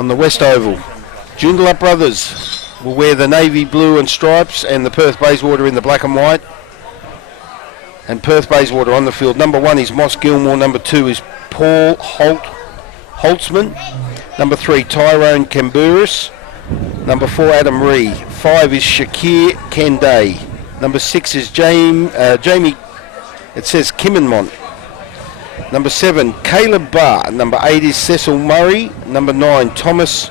on the West Oval. Joondalup Brothers will wear the navy blue and stripes and the Perth Bayswater in the black and white. And Perth Bayswater on the field. Number 1 is Moss Gilmore. Number 2 is Paul Holtzman. Number 3, Tyrone Camburis. Number 4, Adam Ree. 5 is Shakir Kenday. Number 6 is Jamie, it says Kimmonmont. Number 7, Caleb Barr. Number 8 is Cecil Murray. Number 9, Thomas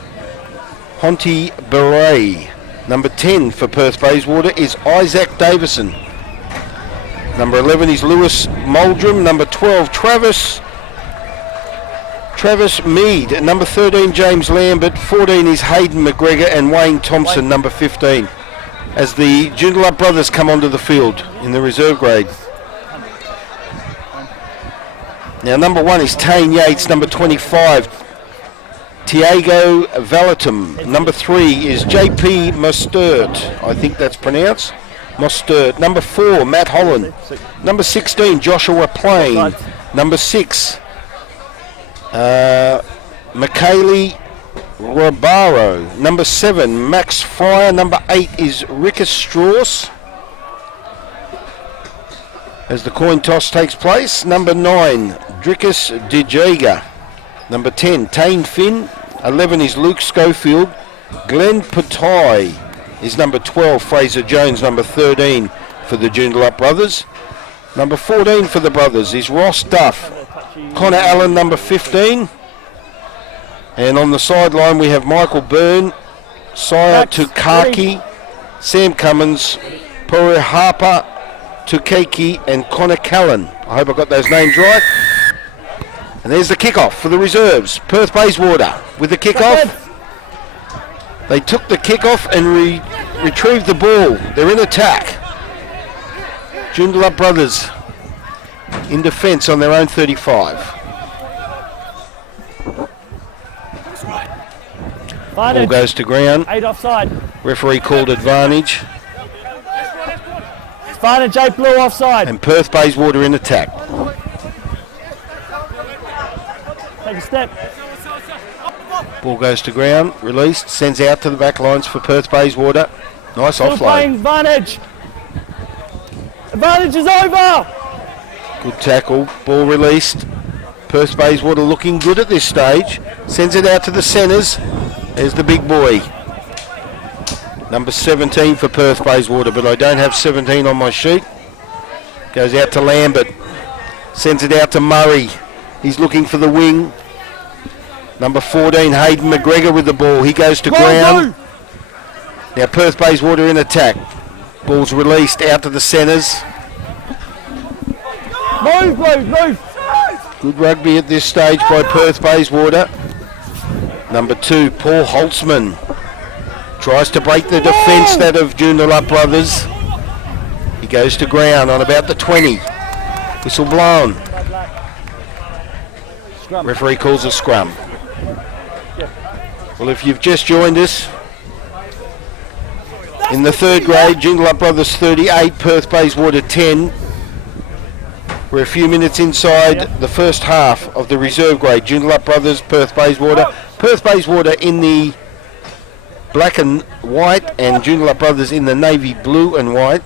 Honti Beret. Number 10 for Perth Bayswater is Isaac Davison. Number 11 is Lewis Muldrum. Number 12, Travis Mead. Number 13, James Lambert. 14 is Hayden McGregor and Wayne Thompson, number 15. As the Joondalup Brothers come onto the field in the reserve grade. Now number 1 is Tane Yates. Number 25, Tiago Valatum. Number 3 is JP Mostert. I think that's pronounced. Mostert. Number 4, Matt Holland. Number 16, Joshua Plain. Number 6, Michaeli Robaro. Number 7, Max Fryer. Number 8 is Rickus Strauss. As the coin toss takes place. Number 9, Drickus Dijaga. Number 10, Tane Finn. 11 is Luke Schofield. Glenn Patai is number 12. Fraser Jones, number 13 for the Joondalup Brothers. Number 14 for the Brothers is Ross Duff. Connor Allen, number 15. And on the sideline we have Michael Byrne, Saya Tukaki, Sam Cummins, Puri Harper, Tukeki and Connor Callan. I hope I got those names right. And there's the kickoff for the reserves. Perth Bayswater with the kickoff. They took the kickoff and retrieved the ball. They're in attack. Joondalup Brothers in defence on their own 35. Ball goes to ground. 8 offside. Referee called advantage. Advantage 8 blue offside. And Perth Bayswater in attack. Take a step. Ball goes to ground, released, sends out to the back lines for Perth Bayswater. Nice Still offload. playing advantage. Advantage is over. Good tackle, ball released. Perth Bayswater looking good at this stage. Sends it out to the centres. There's the big boy. Number 17 for Perth Bayswater, but I don't have 17 on my sheet. Goes out to Lambert. Sends it out to Murray. He's looking for the wing. Number 14, Hayden McGregor with the ball. He goes to ground. Now Perth Bayswater in attack. Ball's released out to the centres. Move. Good rugby at this stage by Perth Bayswater. Number 2, Paul Holtzman. Tries to break the defence, that of Joondalup Brothers. He goes to ground on about the 20. Whistle blown. Scrum. Referee calls a scrum. Well, if you've just joined us, in the third grade, Joondalup Brothers 38, Perth Bayswater 10. We're a few minutes inside the first half of the reserve grade. Joondalup Brothers, Perth Bayswater. Perth Bayswater in the black and white, and Joondalup Brothers in the navy blue and white.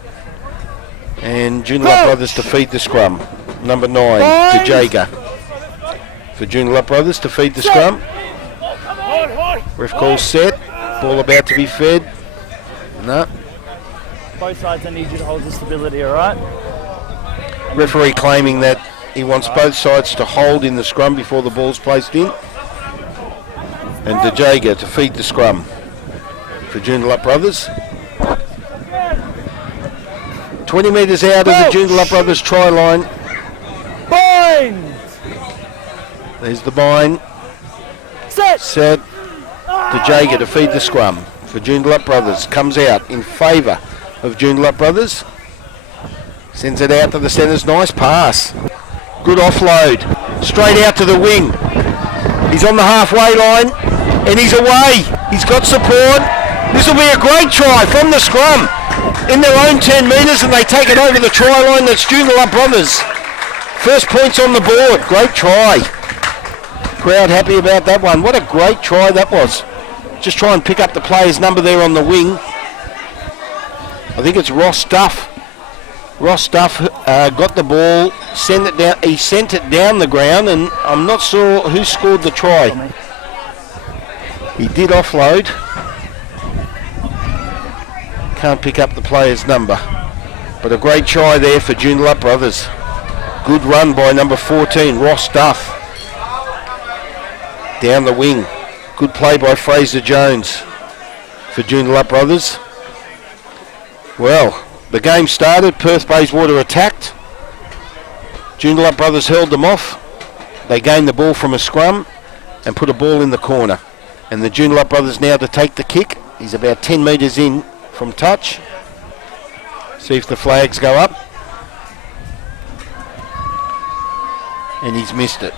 And Joondalup Brothers to feed the scrum. Number 9, Dijaga. For Joondalup Brothers to feed the scrum. Ref call set. Ball about to be fed. No. Both sides, I need you to hold the stability, all right? Referee claiming that he wants both sides to hold in the scrum before the ball's placed in. And Dijaga to feed the scrum for Joondalup Brothers. 20 metres out of the Joondalup Brothers try line. Bind! There's the bind. Set. Dijaga to feed the scrum for Joondalup Brothers. Comes out in favour of Joondalup Brothers. Sends it out to the centres. Nice pass. Good offload. Straight out to the wing. He's on the halfway line and he's away. He's got support. This will be a great try from the scrum in their own 10 metres, and they take it over the try line. That's Joondalup Brothers. First points on the board. Great try. Crowd happy about that one. What a great try that was. Just try and pick up the player's number there on the wing. I think it's Ross Duff. Ross Duff got the ball, sent it down. He sent it down the ground, and I'm not sure who scored the try. He did offload. Can't pick up the player's number. But a great try there for Joondalup Brothers. Good run by number 14, Ross Duff. Down the wing. Good play by Fraser Jones for Joondalup Brothers. Well, the game started. Perth Bayswater attacked. Joondalup Brothers held them off. They gained the ball from a scrum and put a ball in the corner. And the Joondalup Brothers now to take the kick. He's about 10 metres in from touch. See if the flags go up. And he's missed it.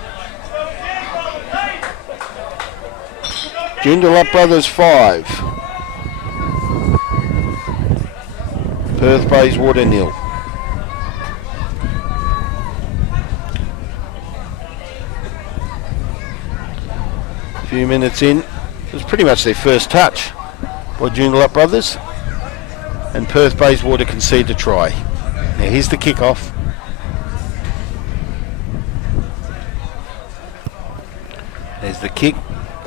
Joondalup Brothers 5. Perth Bayswater 0. A few minutes in. It was pretty much their first touch by Joondalup Brothers. And Perth Bayswater conceded a try. Now here's the kick-off. There's the kick.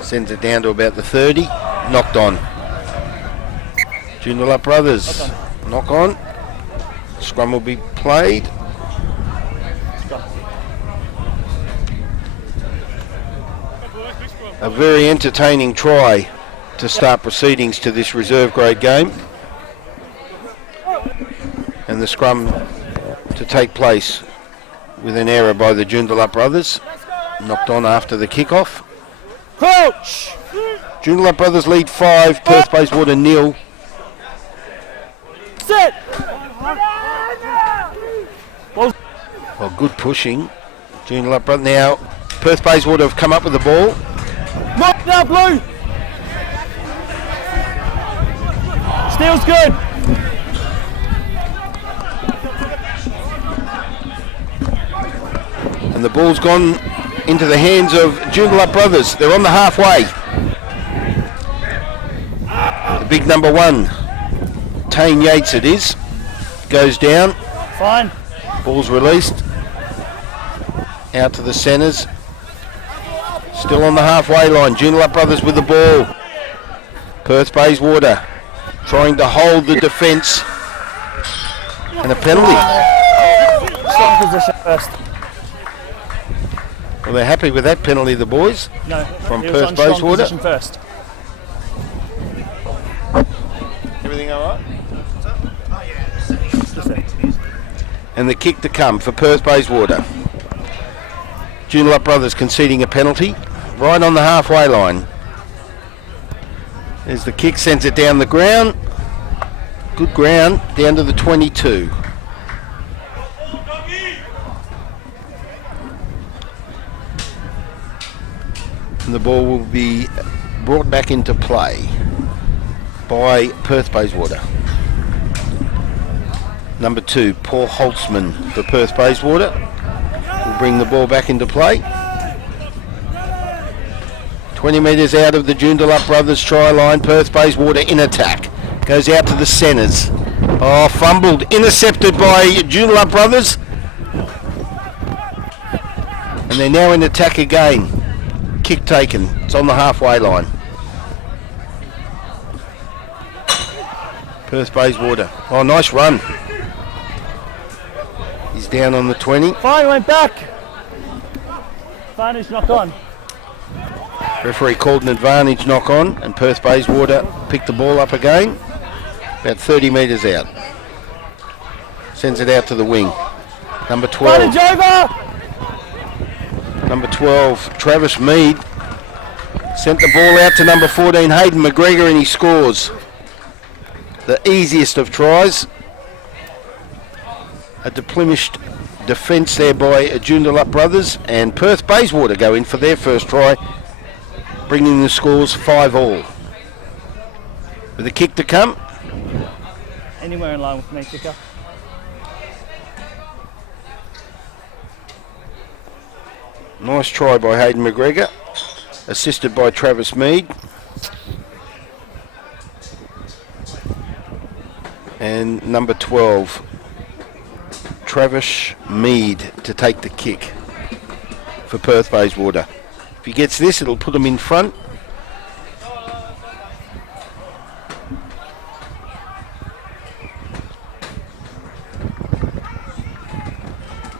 Sends it down to about the 30. Knocked on. Joondalup Brothers. Knock on. Scrum will be played. A very entertaining try to start proceedings to this reserve grade game. And the scrum to take place with an error by the Joondalup Brothers. Knocked on after the kick-off. Crouch! Joondalup Brothers lead 5, Perth Bayswater 0. Sit! Well, good pushing. Joondalup Brothers now. Perth Bayswater have come up with the ball. Look now, Blue! Steel's good! And the ball's gone into the hands of Joondalup Brothers. They're on the halfway. The big number 1, Tane Yates it is, goes down. Fine. Ball's released. Out to the centres. Still on the halfway line. Joondalup Brothers with the ball. Perth Bayswater trying to hold the defence. And a penalty. Strong position first. Well, they're happy with that penalty, the boys. No, from he was Perth on strong Bayswater. position first. Everything all right? Just there. And the kick to come for Perth Bayswater. Joondalup Brothers conceding a penalty right on the halfway line. There's the kick, sends it down the ground. Good ground, down to the 22. And the ball will be brought back into play by Perth Bayswater. Number 2, Paul Holtzman for Perth Bayswater will bring the ball back into play. 20 metres out of the Joondalup Brothers try line. Perth Bayswater in attack. Goes out to the centres. Oh, fumbled. Intercepted by Joondalup Brothers. And they're now in attack again. Kick taken. It's on the halfway line. Perth Bayswater. Oh, nice run. He's down on the 20. Fine, went back. Advantage knock on. Referee called an advantage knock on, and Perth Bayswater picked the ball up again. About 30 metres out. Sends it out to the wing. Number 12. Advantage over. Number 12, Travis Mead. Sent the ball out to number 14, Hayden McGregor, and he scores. The easiest of tries. A deplenished defence there by Joondalup Brothers, and Perth Bayswater go in for their first try, bringing the scores 5-all. With a kick to come. Anywhere in line with me, kicker. Nice try by Hayden McGregor. assisted by Travis Mead. And number 12, Travis Mead to take the kick for Perth Bayswater. If he gets this, it'll put him in front.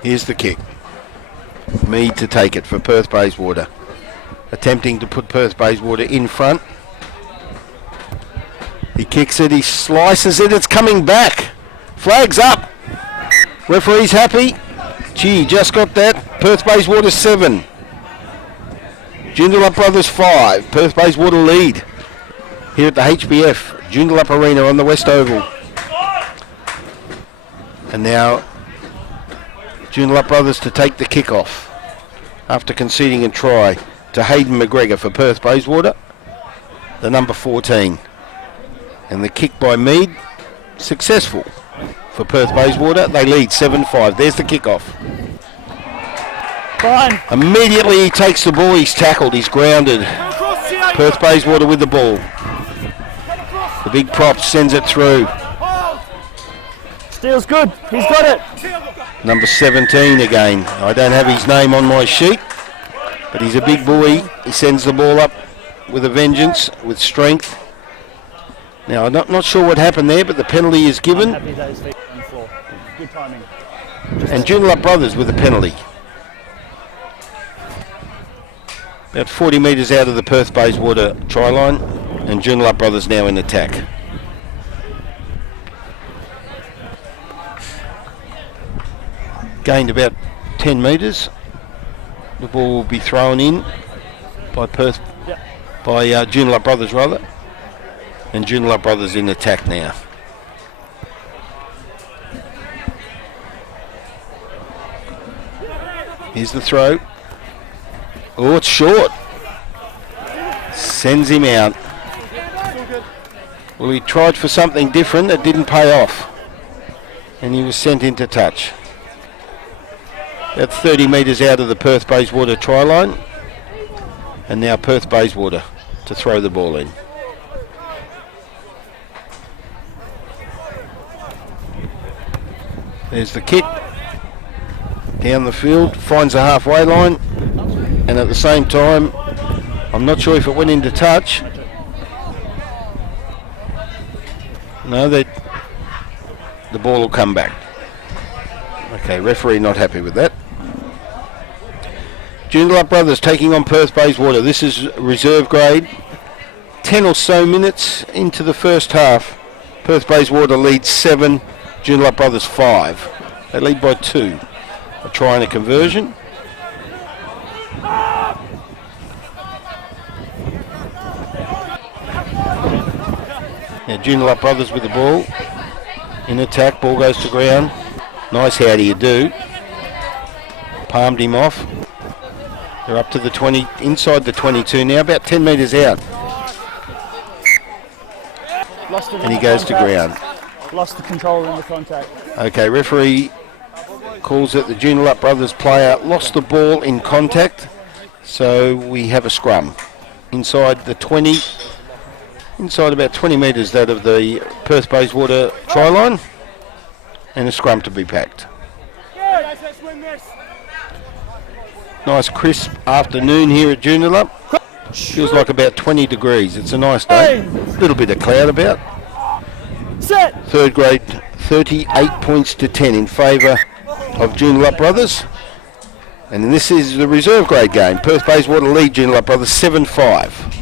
Here's the kick. Mead to take it for Perth Bayswater. Attempting to put Perth Bayswater in front. He kicks it, he slices it, it's coming back. Flags up. Referee's happy. Gee, just got that. Perth Bayswater 7. Joondalup Brothers 5. Perth Bayswater lead here at the HBF Joondalup Arena on the West Oval. And now Joondalup Brothers to take the kick-off after conceding a try to Hayden McGregor for Perth Bayswater, the number 14. And the kick by Mead, successful for Perth Bayswater. They lead 7-5. There's the kick-off. Fine. Immediately he takes the ball, he's tackled, he's grounded. Perth Bayswater with the ball. The big prop sends it through. Steel's good. He's got it. Number 17 again. I don't have his name on my sheet, but he's a big boy. He sends the ball up with a vengeance, with strength. Now, I'm not sure what happened there, but the penalty is given. I'm happy that his feet on the floor. Good timing. And Joondalup Brothers with a penalty. About 40 metres out of the Perth Bayswater try line, and Joondalup Brothers now in attack. Gained about 10 metres. The ball will be thrown in by Joondalup Brothers rather. And Joondalup Brothers in attack now. Here's the throw. Oh, it's short. Sends him out. Well, he tried for something different. It didn't pay off. And he was sent into touch. About 30 metres out of the Perth Bayswater try line. And now Perth Bayswater to throw the ball in. There's the kick. Down the field, finds the halfway line. And at the same time, I'm not sure if it went into touch. No, the ball will come back. Okay, referee not happy with that. Joondalup Brothers taking on Perth Bayswater. This is reserve grade. 10 or so minutes into the first half. Perth Bayswater leads 7, Joondalup Brothers 5. They lead by 2. A try and a conversion. Now Joondalup Brothers with the ball. In attack, ball goes to ground. Nice how do you do. Palmed him off. They're up to the 20, inside the 22 now, about 10 metres out. And he goes to ground. Lost the control in the contact. Okay, referee calls it the Joondalup Brothers player lost the ball in contact. So we have a scrum. Inside the 20, inside about 20 metres that of the Perth Bayswater try line. And a scrum to be packed. Nice crisp afternoon here at Joondalup. Feels like about 20 degrees. It's a nice day. A little bit of cloud about. Set. Third grade, 38 points to 10 in favour of Joondalup Brothers. And this is the reserve grade game. Perth Bayswater lead Joondalup Brothers 7-5.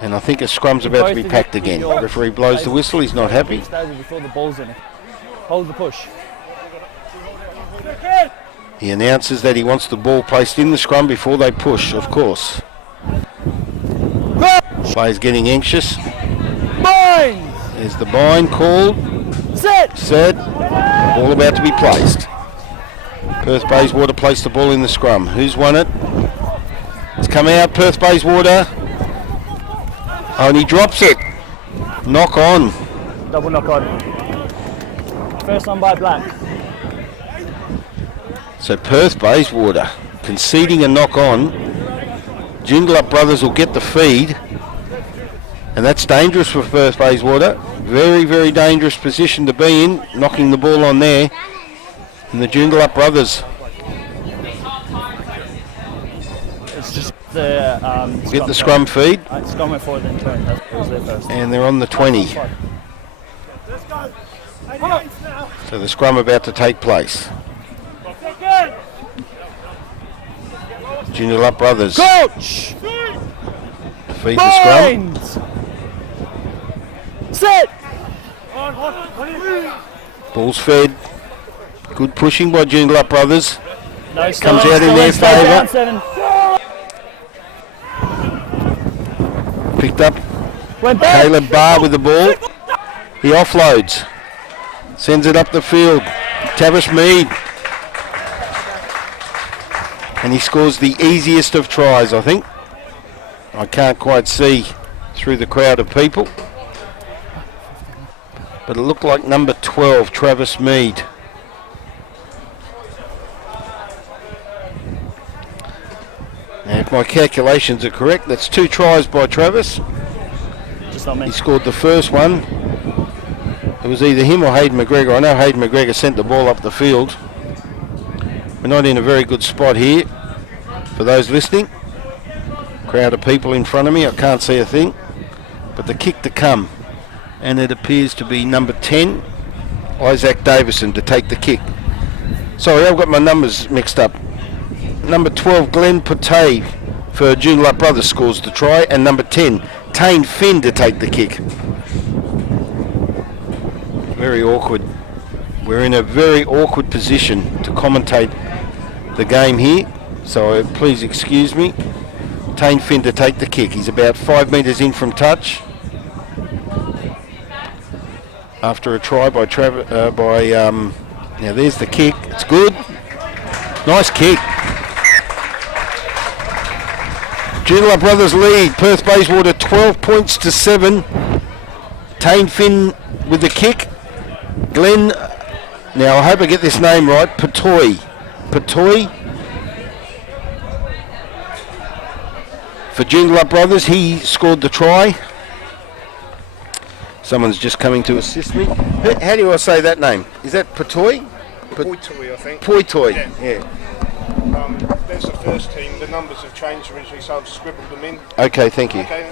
And I think a scrum's about to be packed again. Referee blows the whistle. He's not happy. Before the ball's in it. Hold the push. He announces that he wants the ball placed in the scrum before they push, of course. Players getting anxious. Bind! There's the bind called. Set! Set. Ball about to be placed. Perth Bayswater placed the ball in the scrum. Who's won it? It's come out, Perth Bayswater. Oh, and he drops it. Knock on. Double knock on. First one by Black. So Perth Bayswater conceding a knock on. Joondalup Brothers will get the feed, and that's dangerous for Perth Bayswater. Very, very dangerous position to be in, knocking the ball on there. And the Joondalup Brothers It's just the get the scrum feed, scrum went forward then turn. That was there first. and they're on the 20. So the scrum about to take place. Joondalup Brothers Coach! feed the scrum. Set! Ball's fed. Good pushing by Joondalup Brothers. No, Comes out in their favour. Picked up Went back. Caleb Barr with the ball. He offloads. Sends it up the field. Tavish Mead. And he scores the easiest of tries, I think. I can't quite see through the crowd of people. But it looked like number 12, Travis Mead. Now, if my calculations are correct, that's 2 tries by Travis. Just on me. He scored the first one. It was either him or Hayden McGregor. I know Hayden McGregor sent the ball up the field. We're not in a very good spot here. For those listening, crowd of people in front of me, I can't see a thing. But the kick to come, and it appears to be number 10, Isaac Davison, to take the kick. Sorry, I've got my numbers mixed up. Number 12, Glenn Patay for Joondalup Brothers scores the try, and number 10, Tane Finn to take the kick. Very awkward. We're in a very awkward position to commentate the game here, so please excuse me. Tane Finn to take the kick. He's about 5 metres in from touch after a try by now there's the kick. It's good. Nice kick. Joondalup Brothers lead. Perth Bayswater 12 points to 7. Tane Finn with the kick. Glenn, now I hope I get this name right, Patoy for Joondalup Brothers. He scored the try. Someone's just coming to assist me. How do I say that name? Is that Patoy? Poitoy, I think. Poitoy, yeah. There's the first team. The numbers have changed originally, so I've scribbled them in. Okay, thank you. Okay.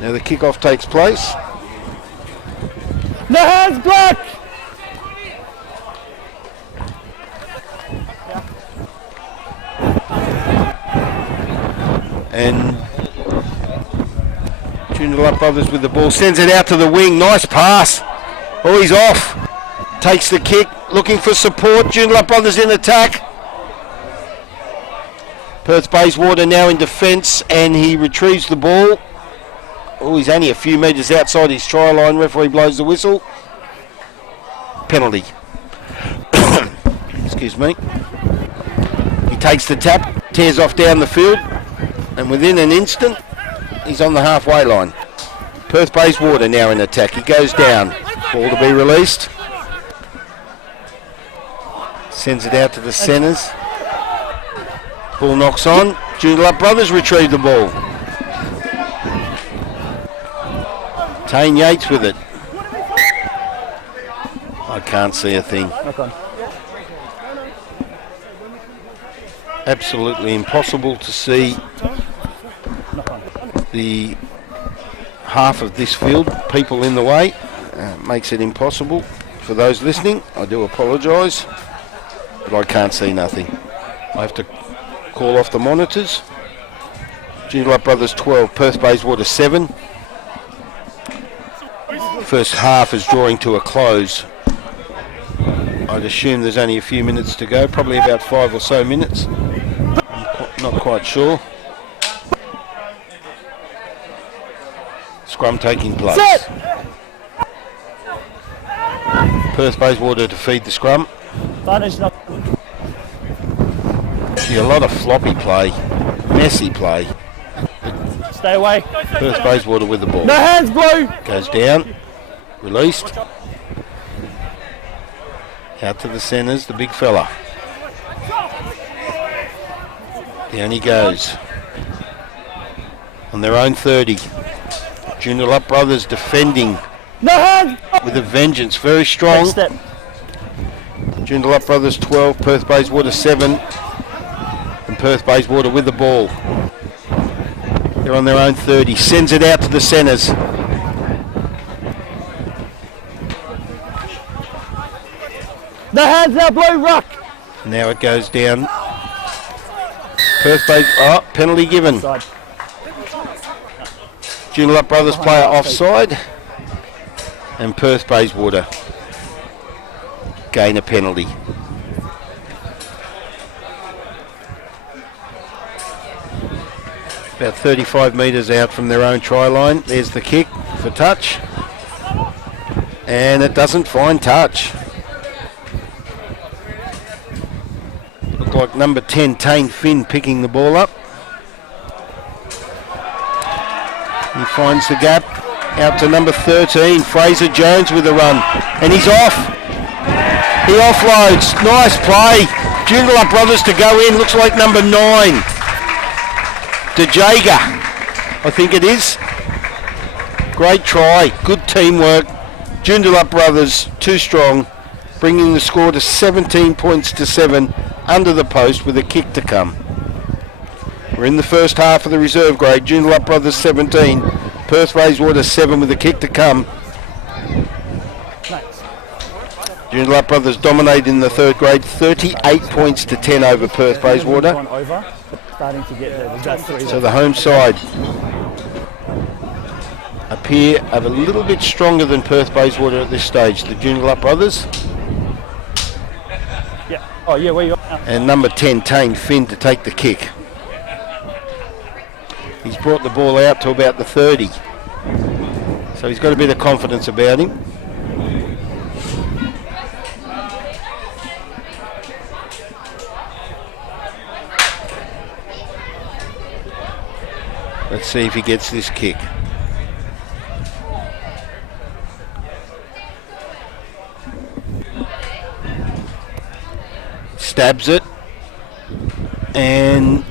Now the kickoff takes place. No hands, Black! And Joondalup Brothers with the ball, sends it out to the wing. Nice pass. Oh, he's off. Takes the kick, looking for support. Joondalup Brothers in attack. Perth Bayswater now in defence, and he retrieves the ball. Oh, he's only a few metres outside his try line. Referee blows the whistle. Penalty. Excuse me. He takes the tap, tears off down the field, and within an instant, he's on the halfway line. Perth Bayswater now in attack. He goes down. Ball to be released. Sends it out to the centres. Ball knocks on. Joondalup Brothers retrieve the ball. Tane Yates with it. I can't see a thing. Okay. Absolutely impossible to see the half of this field. People in the way. Makes it impossible for those listening. I do apologise, but I can't see nothing. I have to call off the monitors. Joondalup Brothers 12, Perth Bayswater 7. First half is drawing to a close. I'd assume there's only a few minutes to go, probably about 5 or so minutes. I'm not quite sure. Scrum taking place. Set! Perth Bayswater to feed the scrum. Advantage not. Gee, a lot of floppy play, messy play. Stay away. Perth Bayswater with the ball. No hands, Blue! Goes down, released. Out to the centres, the big fella. Down he goes. On their own 30. Joondalup brothers defending No hands! with a vengeance. Very strong. Next step. Joondalup brothers 12, Perth Bayswater 7. And Perth Bayswater with the ball. They're on their own 30. Sends it out to the centres. No hands now, blue ruck. Now it goes down. Perth Bay. Oh, penalty given. Side. Joondalup brothers player offside. And Perth Bayswater gain a penalty. About 35 metres out from their own try line. There's the kick for touch. And it doesn't find touch. Look like number 10, Tane Finn, picking the ball up. He finds the gap. Out to number 13, Fraser Jones with a run. And he's off. He offloads. Nice play. Joondalup brothers to go in. Looks like number 9. DeJager, I think it is. Great try. Good teamwork. Joondalup brothers, too strong. Bringing the score to 17 points to 7 under the post with a kick to come. We're in the first half of the reserve grade. Joondalup brothers 17. Perth Bayswater 7 with a kick to come. Nice. Joondalup brothers dominate in the third grade. 38 points to 10 over Perth Bayswater. Gone over, but starting to get there. We've got 3. So the home side appear a little bit stronger than Perth Bayswater at this stage. The Joondalup brothers. Yeah. Oh yeah, where you are? And number 10, Tane Finn, to take the kick. He's brought the ball out to about the 30. So he's got a bit of confidence about him. Let's see if he gets this kick. Stabs it. And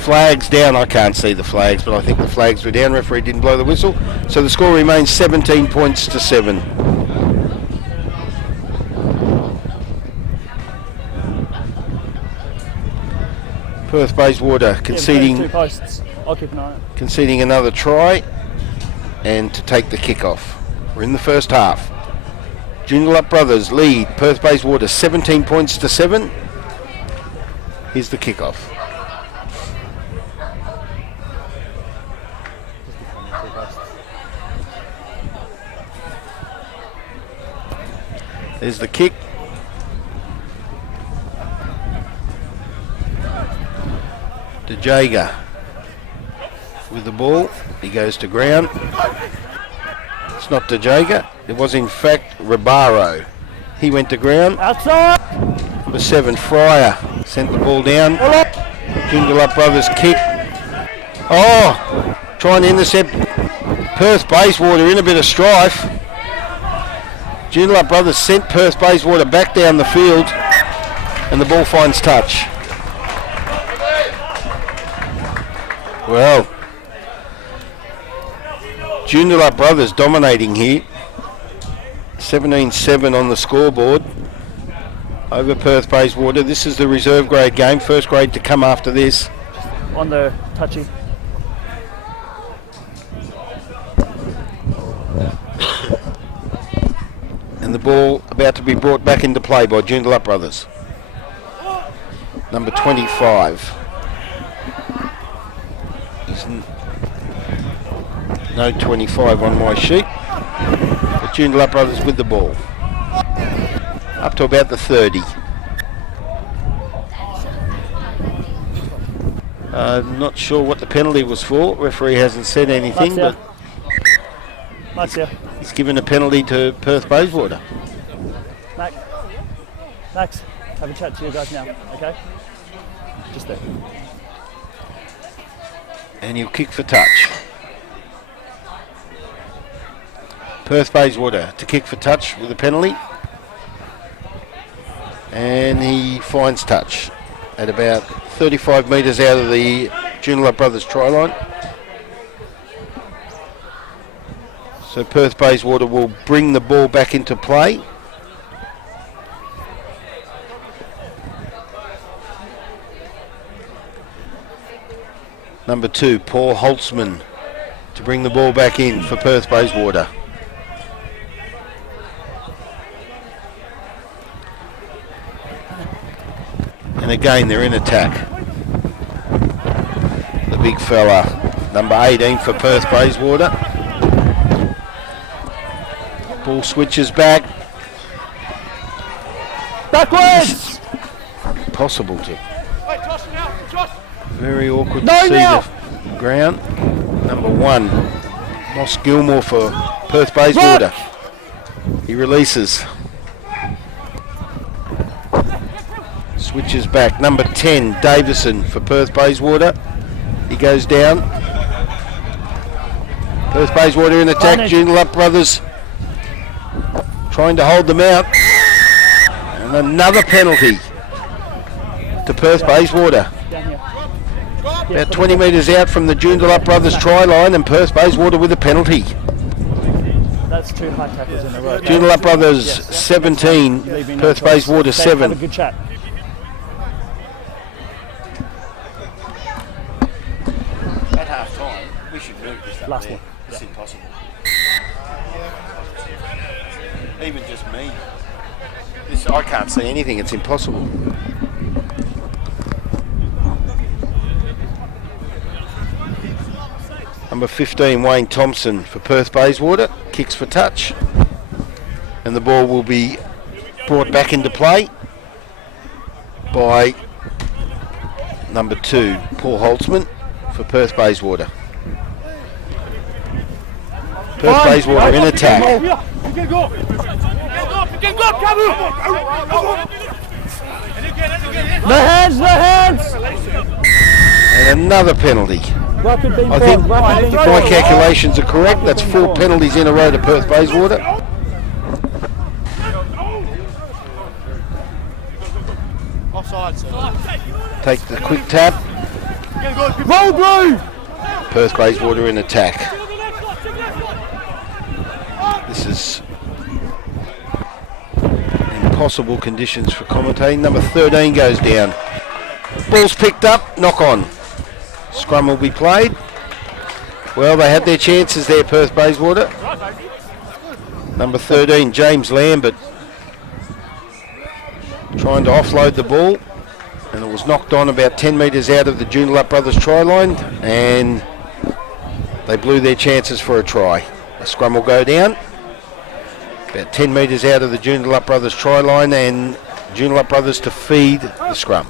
flags down. I can't see the flags, but I think the flags were down. Referee didn't blow the whistle. So the score remains 17 points to 7. Perth Bayswater conceding, Yeah, 2 posts. I'll keep an eye on it. conceding another try and to take the kick off. We're in the first half. Joondalup brothers lead Perth Bayswater 17 points to 7. Here's the kickoff. There's the kick. DeJager with the ball. He goes to ground. It's not DeJager. It was in fact Ribaro. He went to ground. Outside. Number 7, Fryer, sent the ball down. Joondalup brothers kick. Oh, trying to intercept Perth Bayswater in a bit of strife. Joondalup brothers sent Perth Bayswater back down the field and the ball finds touch. Well, Joondalup brothers dominating here. 17-7 on the scoreboard over Perth Bayswater. This is the reserve grade game. First grade to come after this. On the touchy. And the ball about to be brought back into play by Joondalup brothers. Number 25. No 25 on my sheet. But Joondalup brothers with the ball. Up to about the 30. Not sure what the penalty was for. Referee hasn't said anything, but he's given a penalty to Perth Bayswater. Max, have a chat to you guys now, okay? Just there. And he'll kick for touch. Perth Bayswater to kick for touch with a penalty. And he finds touch at about 35 metres out of the Joondalup Brothers try line. So Perth Bayswater will bring the ball back into play. Number 2, Paul Holtzman, to bring the ball back in for Perth Bayswater. And again, they're in attack. The big fella, number 18 for Perth Bayswater. Ball switches back. Backwards! Impossible to. Very awkward to see the ground. Number 1, Moss Gilmore for Perth Bayswater. He releases. Switches back. Number 10, Davison for Perth Bayswater. He goes down. Perth Bayswater in attack. Joondalup Brothers trying to hold them out. And another penalty to Perth Bayswater. About 20 metres out from the Joondalup Brothers try line, and Perth Bayswater with a penalty. That's 2 high tackles in a row. Joondalup Brothers 17, Perth Bayswater 7. Have a good chat. At half time, we should move this up Last there. one. It's impossible. Even just me. I can't see anything, it's impossible. Number 15, Wayne Thompson for Perth Bayswater, kicks for touch. And the ball will be brought back into play by number 2, Paul Holtzman for Perth Bayswater. Perth Bayswater in attack. The hands! And another penalty. I think if my calculations are correct, that's 4 penalties in a row to Perth Bayswater. Offside, sir. Take the quick tap. Roll blue! Perth Bayswater in attack. This is impossible conditions for commentating. Number 13 goes down. Ball's picked up, knock on. Scrum will be played. Well, they had their chances there, Perth Bayswater. Number 13, James Lambert, trying to offload the ball, and it was knocked on about 10 metres out of the Joondalup Brothers try line, and they blew their chances for a try. A scrum will go down, about 10 metres out of the Joondalup Brothers try line, and Joondalup Brothers to feed the scrum.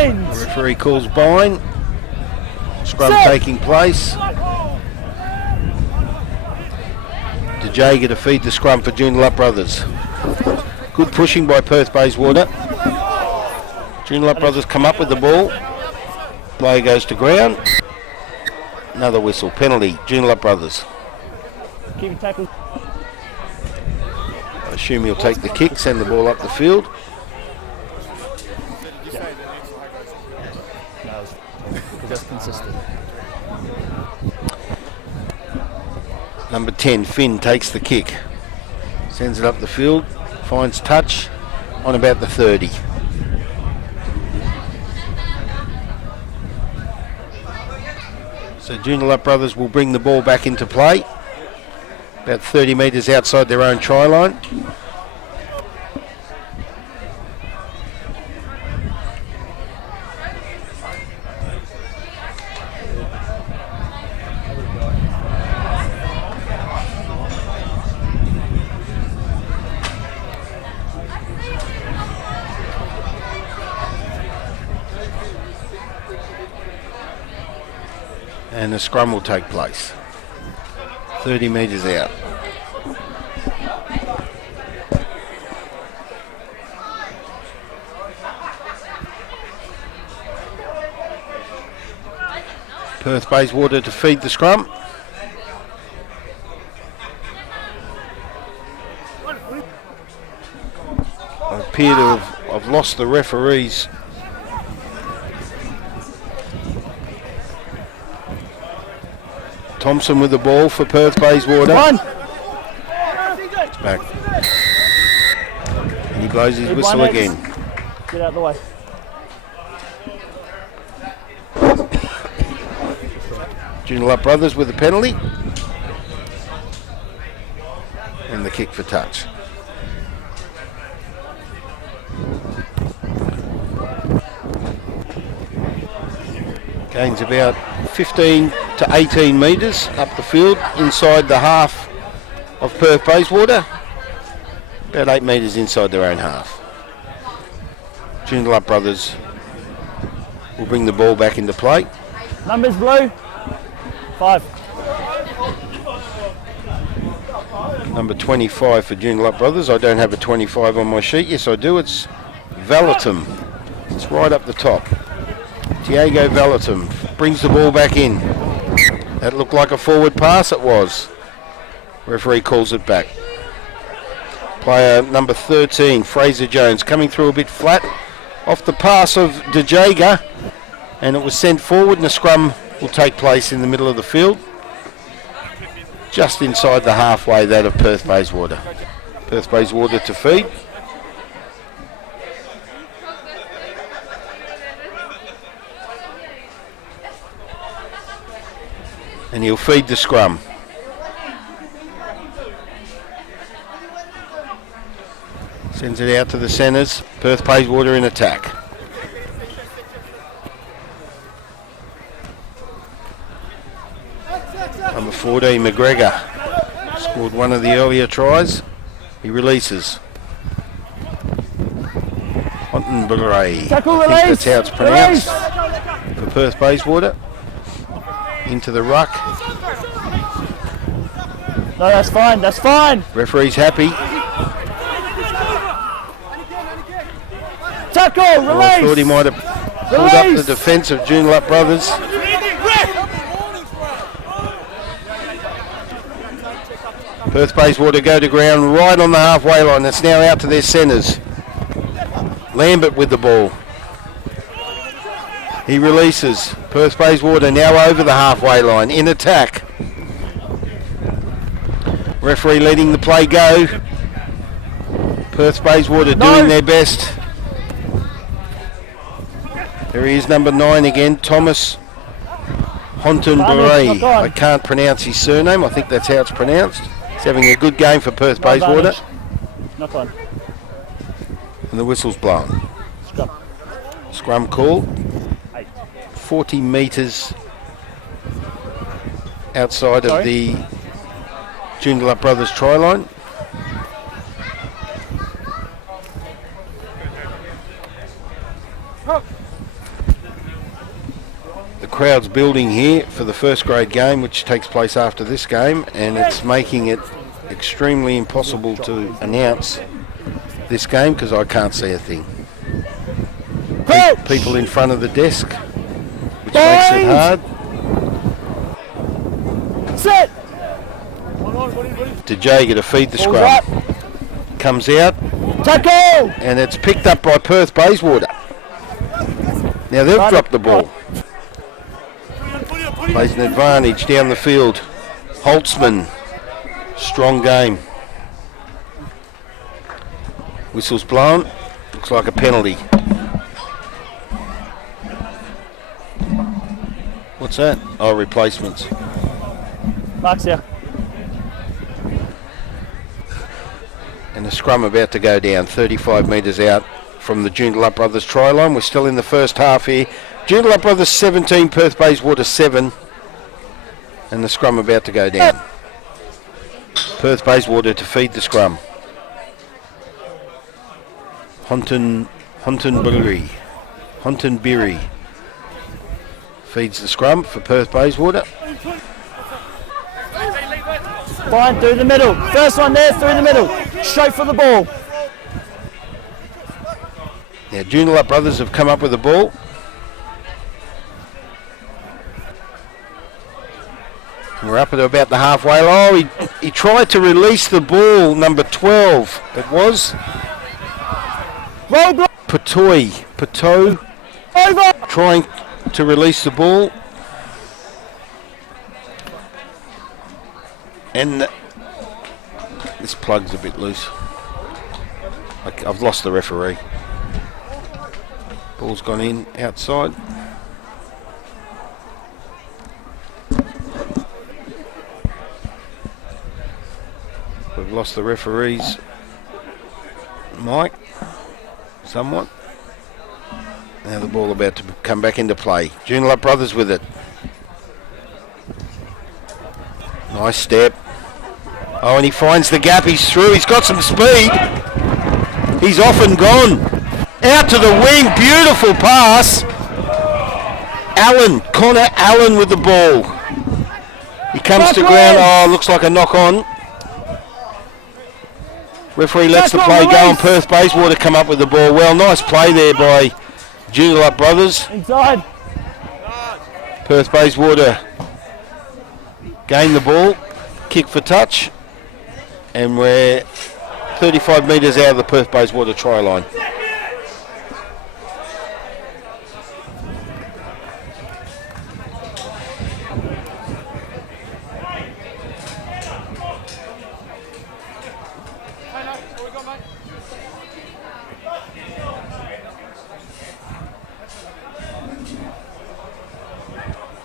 The referee calls bind. Scrum taking place. DeJager to feed the scrum for Joondalup Brothers. Good pushing by Perth Bayswater. Joondalup Brothers come up with the ball. Player goes to ground. Another whistle. Penalty. Joondalup Brothers. Keep tackle. I assume he'll take the kick, send the ball up the field. Just consistent. Number 10, Finn, takes the kick. Sends it up the field. Finds touch on about the 30. So Joondalup Brothers will bring the ball back into play. About 30 metres outside their own try line. And the scrum will take place. 30 metres out. Perth Bayswater to feed the scrum. I appear to have lost the referees. Thompson with the ball for Perth Bayswater. It's back. And he blows his whistle again. Get out of the way. Joondalup brothers with the penalty. And the kick for touch. Gains about 15 to 18 metres up the field inside the half of Perth Bayswater. About 8 metres inside their own half. Joondalup brothers will bring the ball back into play. Numbers blue. 5. Number 25 for Joondalup brothers. I don't have a 25 on my sheet. Yes, I do. It's Valatum. It's right up the top. Diego Valatum brings the ball back in. That looked like a forward pass. It was. Referee calls it back. Player number 13, Fraser Jones, coming through a bit flat off the pass of DeJager, and it was sent forward, and a scrum will take place in the middle of the field, just inside the halfway that of Perth Bayswater. Perth Bayswater to feed. And he'll feed the scrum. Sends it out to the centres. Perth Bayswater in attack. Number 14, McGregor, scored one of the earlier tries. He releases. Hontenbury. Tackle, I think release. that's how it's pronounced. For Perth Bayswater. Into the ruck. No, that's fine. That's fine. Referee's happy. Tackle, I release. thought he might have pulled up the defence of Joondalup brothers. Perth Bayswater go to ground right on the halfway line. It's now out to their centres. Lambert with the ball. He releases. Perth Bayswater now over the halfway line in attack. Referee letting the play go. Perth Bayswater doing their best. There he is, number 9 again, Thomas Hontenbury. I can't pronounce his surname. I think that's how it's pronounced. He's having a good game for Perth Bayswater. Not fine. And the whistle's blown. Scrum. Scrum call. 8. 40 metres outside of the Joondalup brothers try line. The crowd's building here for the first grade game, which takes place after this game, and it's making it extremely impossible to announce this game because I can't see a thing. People in front of the desk, which makes it hard. Set. DeJager to feed the scrum. Comes out. Tackle. And it's picked up by Perth Bayswater. Now they've dropped the ball. Plays an advantage down the field. Holtzman. Strong game. Whistle's blown. Looks like a penalty. What's that? Oh, replacements. Mark's here. And the scrum about to go down 35 metres out from the Joondalup brothers try line. We're still in the first half here. Joondalup brothers 17, Perth Bayswater 7. And the scrum about to go down. Perth Bayswater to feed the scrum. Hontenbury feeds the scrum for Perth Bayswater. Fine, through the middle. First one there, through the middle. Straight for the ball. Now Joondalup brothers have come up with the ball. We're up at about the halfway line. Oh, he tried to release the ball, number 12. It was Pato trying to release the ball. And this plug's a bit loose. I've lost the referee. Ball's gone in outside. We've lost the referee's mic somewhat. Now the ball about to come back into play. Joondalup brothers with it. Nice step. Oh, and he finds the gap. He's through. He's got some speed. He's off and gone. Out to the wing. Beautiful pass. Connor Allen with the ball. He comes to ground. Oh, looks like a knock on. Referee lets the play go on. Perth Bayswater come up with the ball. Well, nice play there by Joondalup brothers. Inside. Perth Bayswater gain the ball. Kick for touch. And we're 35 metres out of the Perth Bayswater try line.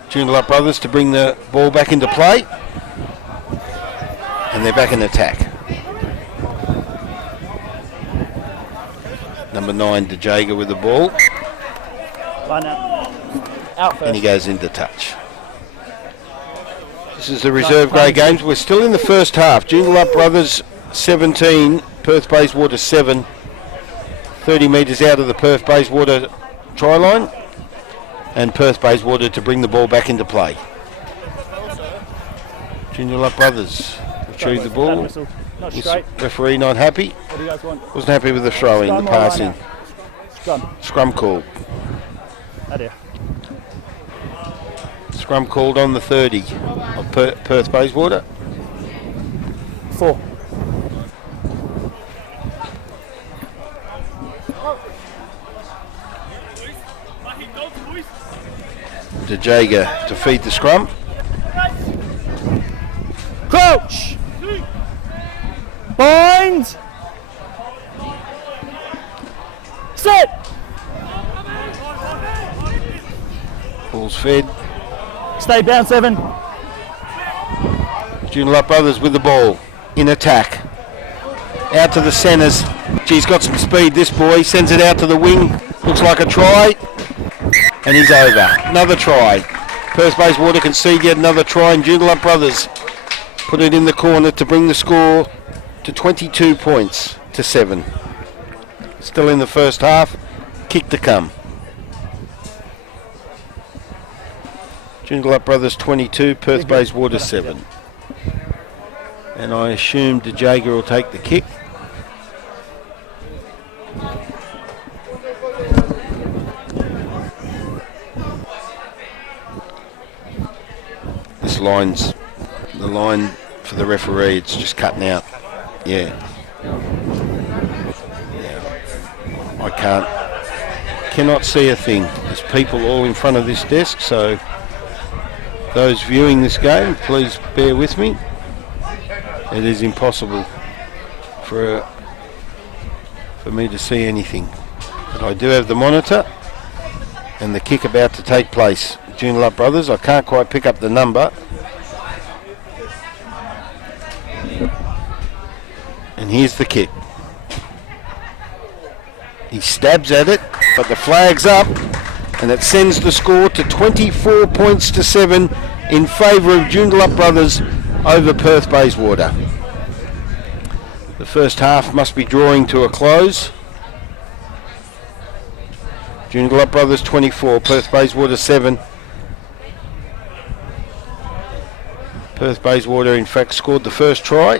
Joondalup brothers to bring the ball back into play. And they're back in attack. Number 9, DeJager with the ball. Line out. Out first. And he goes into touch. This is the reserve grade games. We're still in the first half. Joondalup brothers 17, Perth Bayswater 7. 30 metres out of the Perth Bayswater try line. And Perth Bayswater to bring the ball back into play. Joondalup brothers retrieve the ball. Not straight. Referee not happy. What do you guys want? Wasn't happy with the throw in, the passing. Scrum call. Idea. Scrum called on the 30 of Perth Bayswater. 4. DeJager to feed the scrum. Crouch! Bind! Set! Ball's fed. Stay down 7. Joondalup brothers with the ball in attack. Out to the centres. He's got some speed, this boy. Sends it out to the wing. Looks like a try. And he's over. Another try. Perth Bayswater concede yet another try, and Joondalup brothers put it in the corner to bring the score to 22 points to 7. Still in the first half. Kick to come. Joondalup brothers 22, Perth Bayswater 7. And I assume DeJager will take the kick. This line's the line for the referee. It's just cutting out. Yeah. I cannot see a thing. There's people all in front of this desk, so those viewing this game, please bear with me. It is impossible for me to see anything. But I do have the monitor and the kick about to take place. Joondalup brothers, I can't quite pick up the number. And here's the kick. He stabs at it, but the flag's up, and it sends the score to 24 points to 7 in favour of Joondalup brothers over Perth Bayswater. The first half must be drawing to a close. Joondalup brothers 24, Perth Bayswater 7. Perth Bayswater in fact scored the first try.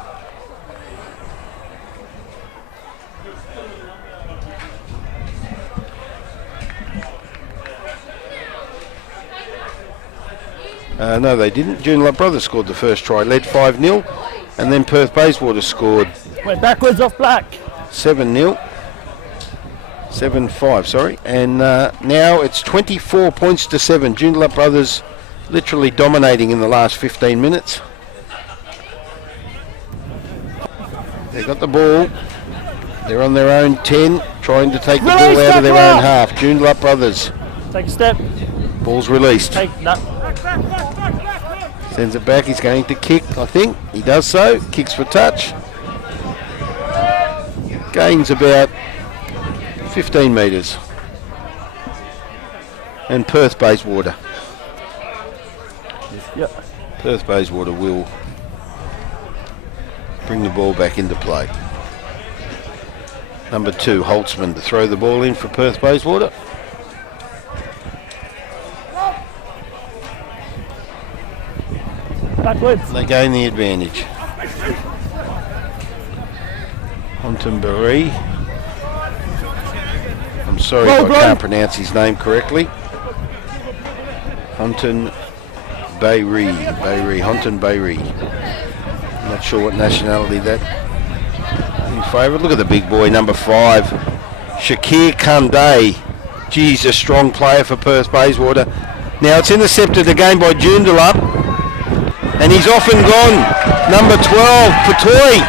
No, they didn't. Joondalup Brothers scored the first try, led 5-0, and then Perth Bayswater scored Went backwards off black. 7-0. 7-5, sorry. And now it's 24 points to 7. Joondalup Brothers literally dominating in the last 15 minutes. They got the ball. They're on their own 10, trying to take the ball out of their own half. Joondalup Brothers. Take a step. Ball's released. Take that. Sends it back. He's going to kick, I think. He does so. Kicks for touch. Gains about 15 metres. And Perth Bayswater. Yep. Perth Bayswater will bring the ball back into play. Number 2, Holtzman, to throw the ball in for Perth Bayswater. Backwards. They gain the advantage. Hontenberry. I'm sorry if I can't pronounce his name correctly. Hontenberry. Hontenberry. Not sure what nationality that in favour. Look at the big boy, number 5. Shakir Kande. Geez, a strong player for Perth Bayswater. Now it's intercepted again by Joondalup. And he's off and gone. Number 12, Patoy.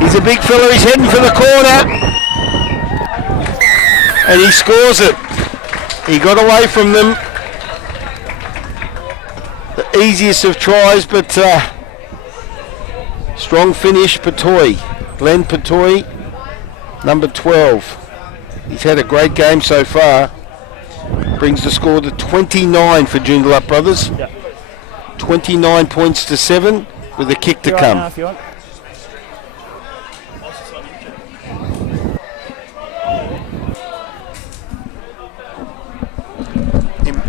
He's a big fella, he's heading for the corner. And he scores it. He got away from them. The easiest of tries, but strong finish, Patoy. Glenn Patoy, number 12. He's had a great game so far. Brings the score to 29 for Joondalup Brothers. Yep. 29 points to 7 with a kick to You're come. right now if you want.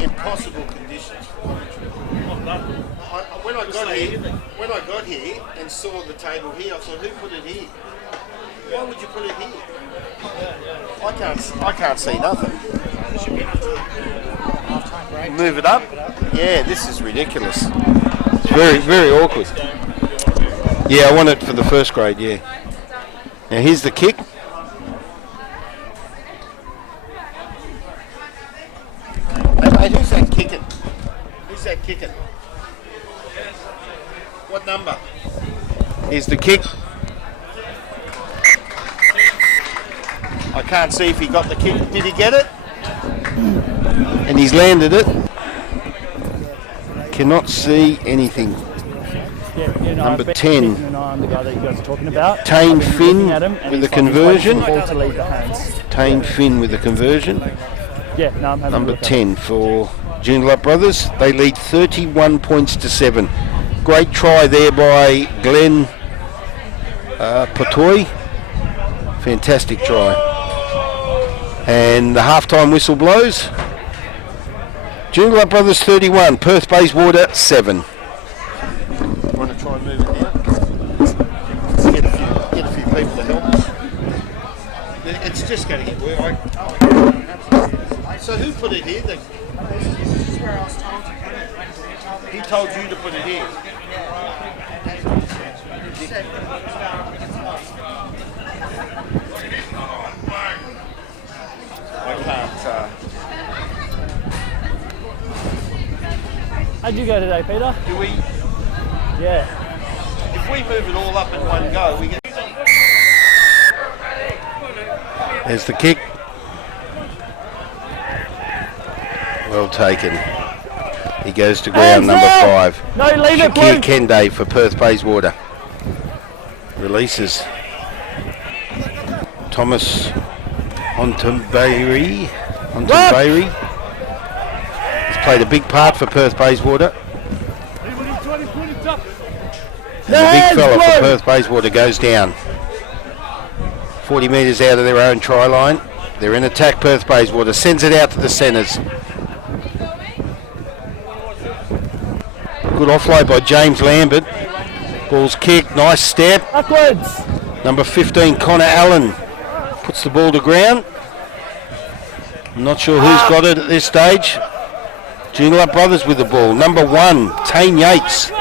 Impossible conditions. When I got here and saw the table here, I thought, who put it here? Why would you put it here? I can't see nothing. Move it up? Yeah, this is ridiculous. It's very, very awkward. Yeah, I want it for the first grade, yeah. Now here's the kick. Hey, who's that kicking? Who's that kicking? What number? Here's the kick. I can't see if he got the kick. Did he get it? And he's landed it. Cannot see anything. Yeah, you know, Number I've been 10. keeping an eye on the guy that you guys are talking about. Tane I've been Finn looking at him and with he's the like, he's waiting conversion. for the ball to leave the hands. Tane Finn with the conversion. Yeah, no, I'm having a Number look at 10 for Joondalup Brothers. They lead 31 points to 7. Great try there by Glenn Patoy. Fantastic try. And the halftime whistle blows. Joondalup Brothers 31, Perth Bayswater 7. Want to try and move it now? Get a few people to help us. It's just going to get worse. So who put it here? This is where I was told to put it. He told you to put it here. I can't. How'd you go today, Peter? Do we? Yeah. If we move it all up in one go, we get. There's the kick. Well taken. He goes to ground, number 5. No, leave it, Shakir Blue. Kende for Perth Bayswater. Releases. Thomas Hontenberry. He's played a big part for Perth Bayswater. And the big fella for Perth Bayswater goes down. 40 metres out of their own try line. They're in attack, Perth Bayswater. Sends it out to the centres. Good offload by James Lambert. Ball's kicked, nice step. Backwards. Number 15, Connor Allen, puts the ball to ground. I'm not sure who's got it at this stage. Joondalup brothers with the ball. Number 1, Tane Yates.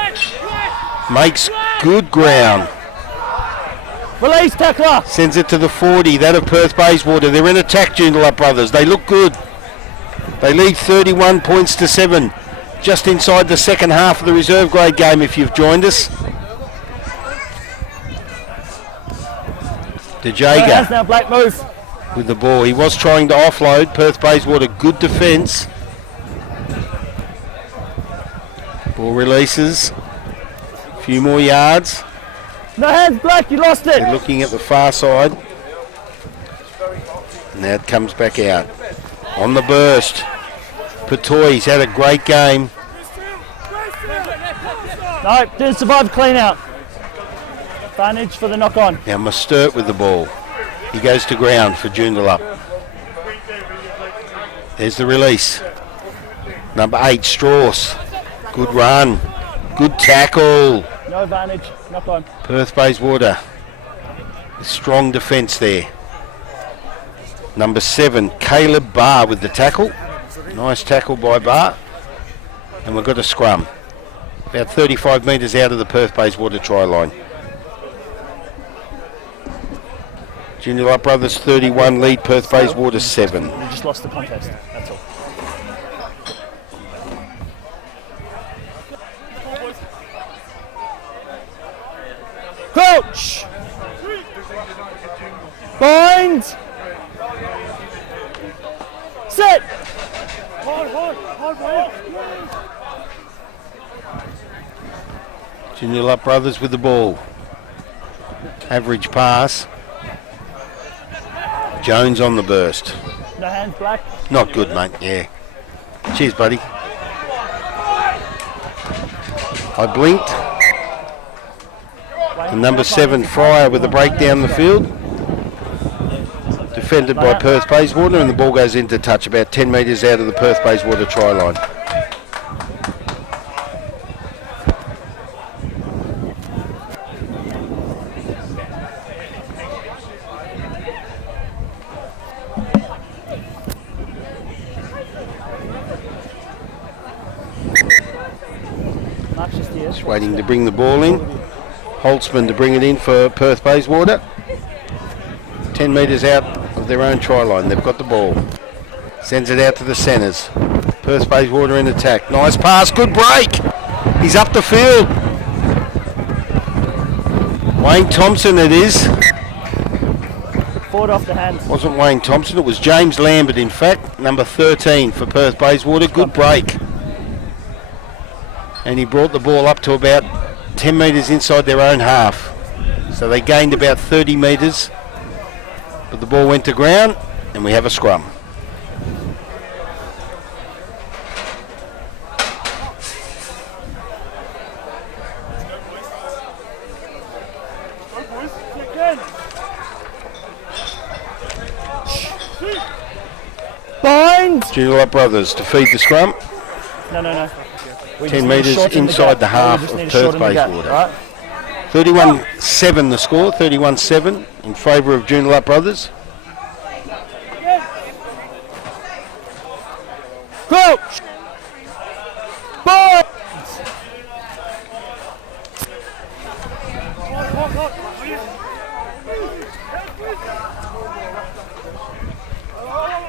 Makes good ground. Release, tackler. Sends it to the 40, that of Perth Bayswater. They're in attack, Joondalup brothers. They look good. They lead 31 points to 7. Just inside the second half of the reserve grade game if you've joined us. DeJager Now, Blake, move. with the ball. He was trying to offload. Perth Bayswater, good defence. Ball releases. A few more yards. No hands, Blake, you lost it. They're looking at the far side. Now it comes back out. On the burst. Patoy's had a great game. No, didn't survive clean out. Advantage for the knock on. Now Mustert with the ball. He goes to ground for Joondalup. There's the release. Number 8, Strauss. Good run. Good tackle. No advantage, knock on. Perth Bayswater. Strong defence there. Number 7, Caleb Barr with the tackle. Nice tackle by Barr. And we've got a scrum. About 35 metres out of the Perth Bayswater try line. Joondalup brothers 31 lead, Perth Bayswater 7. You just lost the contest, that's all. Crouch! Bind! Sit! Joondalup brothers with the ball. Average pass. Jones on the burst. No hands, Black. Not good, mate. Yeah. Cheers, buddy. I blinked. And number 7, Fryer with the break down the field. Defended by Perth Bayswater, and the ball goes into touch about 10 metres out of the Perth Bayswater try line. Mark's just here. Just waiting to bring the ball in. Holtzman to bring it in for Perth Bayswater. 10 metres out of their own try line. They've got the ball. Sends it out to the centres. Perth Bayswater in attack. Nice pass. Good break. He's up the field. Wayne Thompson it is. Forward off the hands. Wasn't Wayne Thompson. It was James Lambert, in fact. Number 13 for Perth Bayswater. Good break. And he brought the ball up to about 10 metres inside their own half. So they gained about 30 metres. But the ball went to ground and we have a scrum. Bind! Joondalup brothers to feed the scrum. No. 10 metres inside the half of Perth Bayswater. Right? 31-7 the score, 31-7 in favour of Joondalup brothers. Crouch! Bind!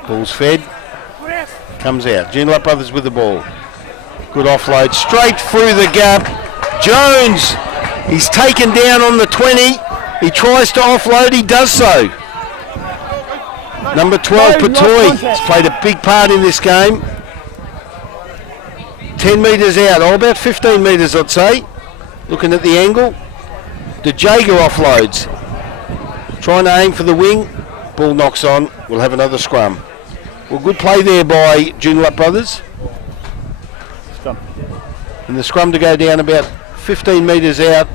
Ball's fed, comes out. Joondalup brothers with the ball. Good offload, straight through the gap. Jones, he's taken down on the 20. He tries to offload, he does so. Number 12, Patoy, has played a big part in this game. 10 metres out, about 15 metres I'd say. Looking at the angle. DeJager offloads. Trying to aim for the wing. Ball knocks on, we'll have another scrum. Well, good play there by Joondalup brothers. Scrum. And the scrum to go down about 15 metres out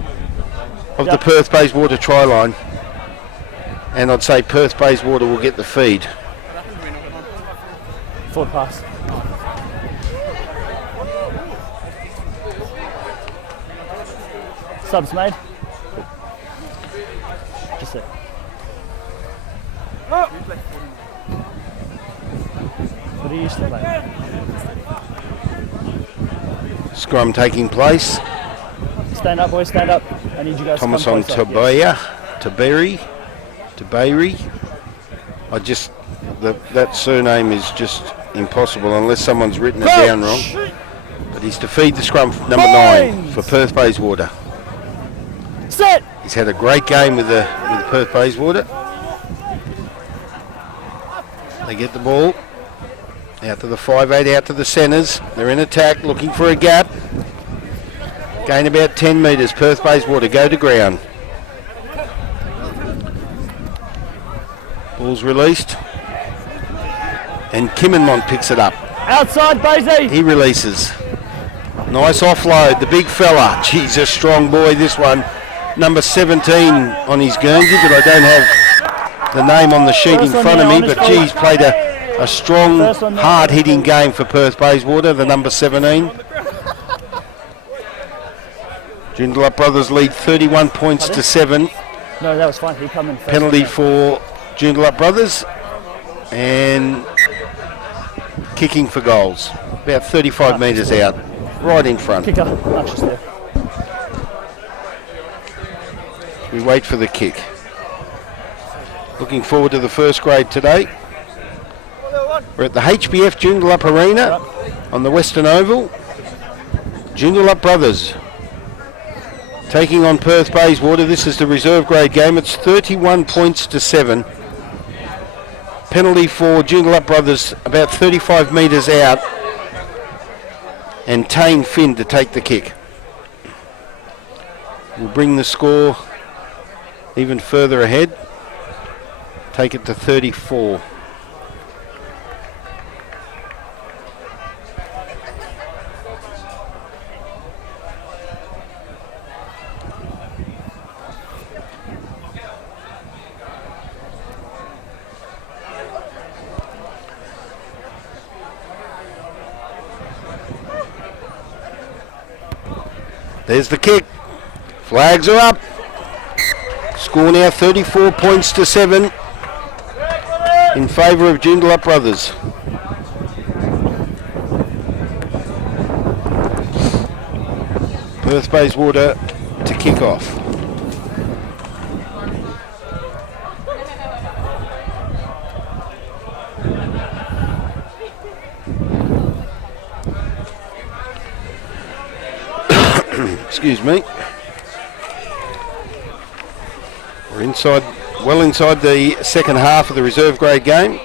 of the Perth Bayswater try line. And I'd say Perth Bayswater will get the feed. Forward pass. Subs made. Just it. What do you used to play? Scrum taking place. Stand up, boys, stand up. I need you guys Thomas to come on closer. Yes. Taberi. That surname is just impossible unless someone's written it down wrong. But he's to feed the scrum number 9 for Perth Bayswater. Set! He's had a great game with the Perth Bayswater. They get the ball out to the 5'8", out to the centres. They're in attack, looking for a gap. Gain about 10 metres. Perth Bayswater go to ground. Ball's released. And Kimmonmont picks it up. Outside, Baysie! He releases. Nice offload. The big fella. Geez, a strong boy, this one. Number 17 on his Guernsey, but I don't have the name on the sheet in front of me. But geez, played a strong, hard-hitting game for Perth Bayswater, the number 17. Joondalup Brothers lead 31 points to 7. No, that was fine. He come in first. Penalty for Joondalup Brothers. And kicking for goals. About 35 metres out. Right in front. Kicker. Not just there. We wait for the kick. Looking forward to the first grade today. We're at the HBF Joondalup Arena on the Western Oval. Joondalup Brothers taking on Perth Bayswater. This is the reserve grade game. It's 31 points to 7. Penalty for Joondalup Brothers about 35 metres out. And Tane Finn to take the kick. We'll bring the score even further ahead. Take it to 34. There's the kick. Flags are up. Score now 34 points to 7 in favour of Joondalup Brothers. Perth Bayswater to kick off. Excuse me. We're well inside the second half of the reserve grade game.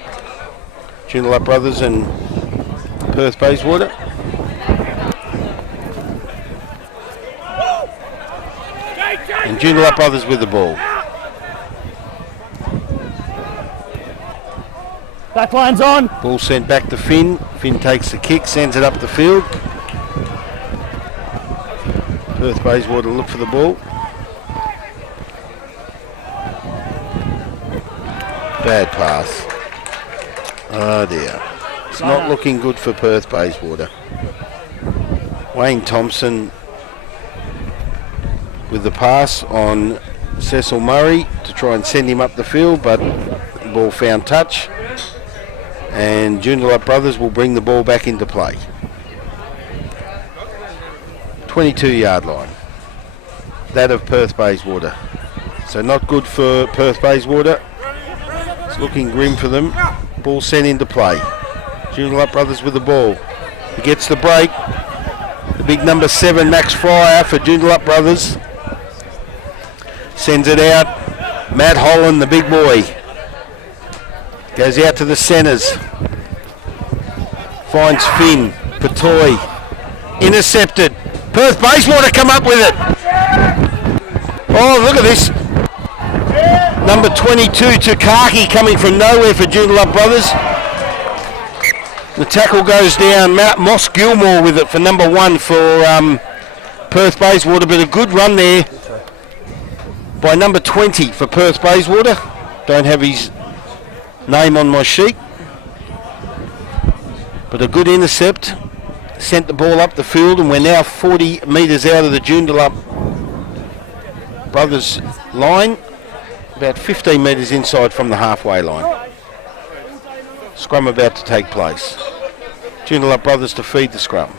Joondalup Brothers and Perth Bayswater. And Joondalup Brothers with the ball. Back line's on. Ball sent back to Finn. Finn takes the kick, sends it up the field. Perth Bayswater look for the ball. Bad pass. Oh dear. It's not looking good for Perth Bayswater. Wayne Thompson with the pass on Cecil Murray to try and send him up the field, but the ball found touch. And Joondalup Brothers will bring the ball back into play. 22-yard line. That of Perth Bayswater. So not good for Perth Bayswater. It's looking grim for them. Ball sent into play. Joondalup Brothers with the ball. He gets the break. The big number 7, Max Fryer for Joondalup Brothers. Sends it out. Matt Holland, the big boy. Goes out to the centres. Finds Finn. Patoy. Intercepted. Perth Bayswater come up with it. Oh, look at this. Number 22, Tukaki, coming from nowhere for Joondalup Brothers. The tackle goes down. Moss Gilmore with it for number 1 for Perth Bayswater. But a good run there by number 20 for Perth Bayswater. Don't have his name on my sheet. But a good intercept. Sent the ball up the field, and we're now 40 metres out of the Joondalup Brothers line. About 15 metres inside from the halfway line. Scrum about to take place. Joondalup Brothers to feed the scrum.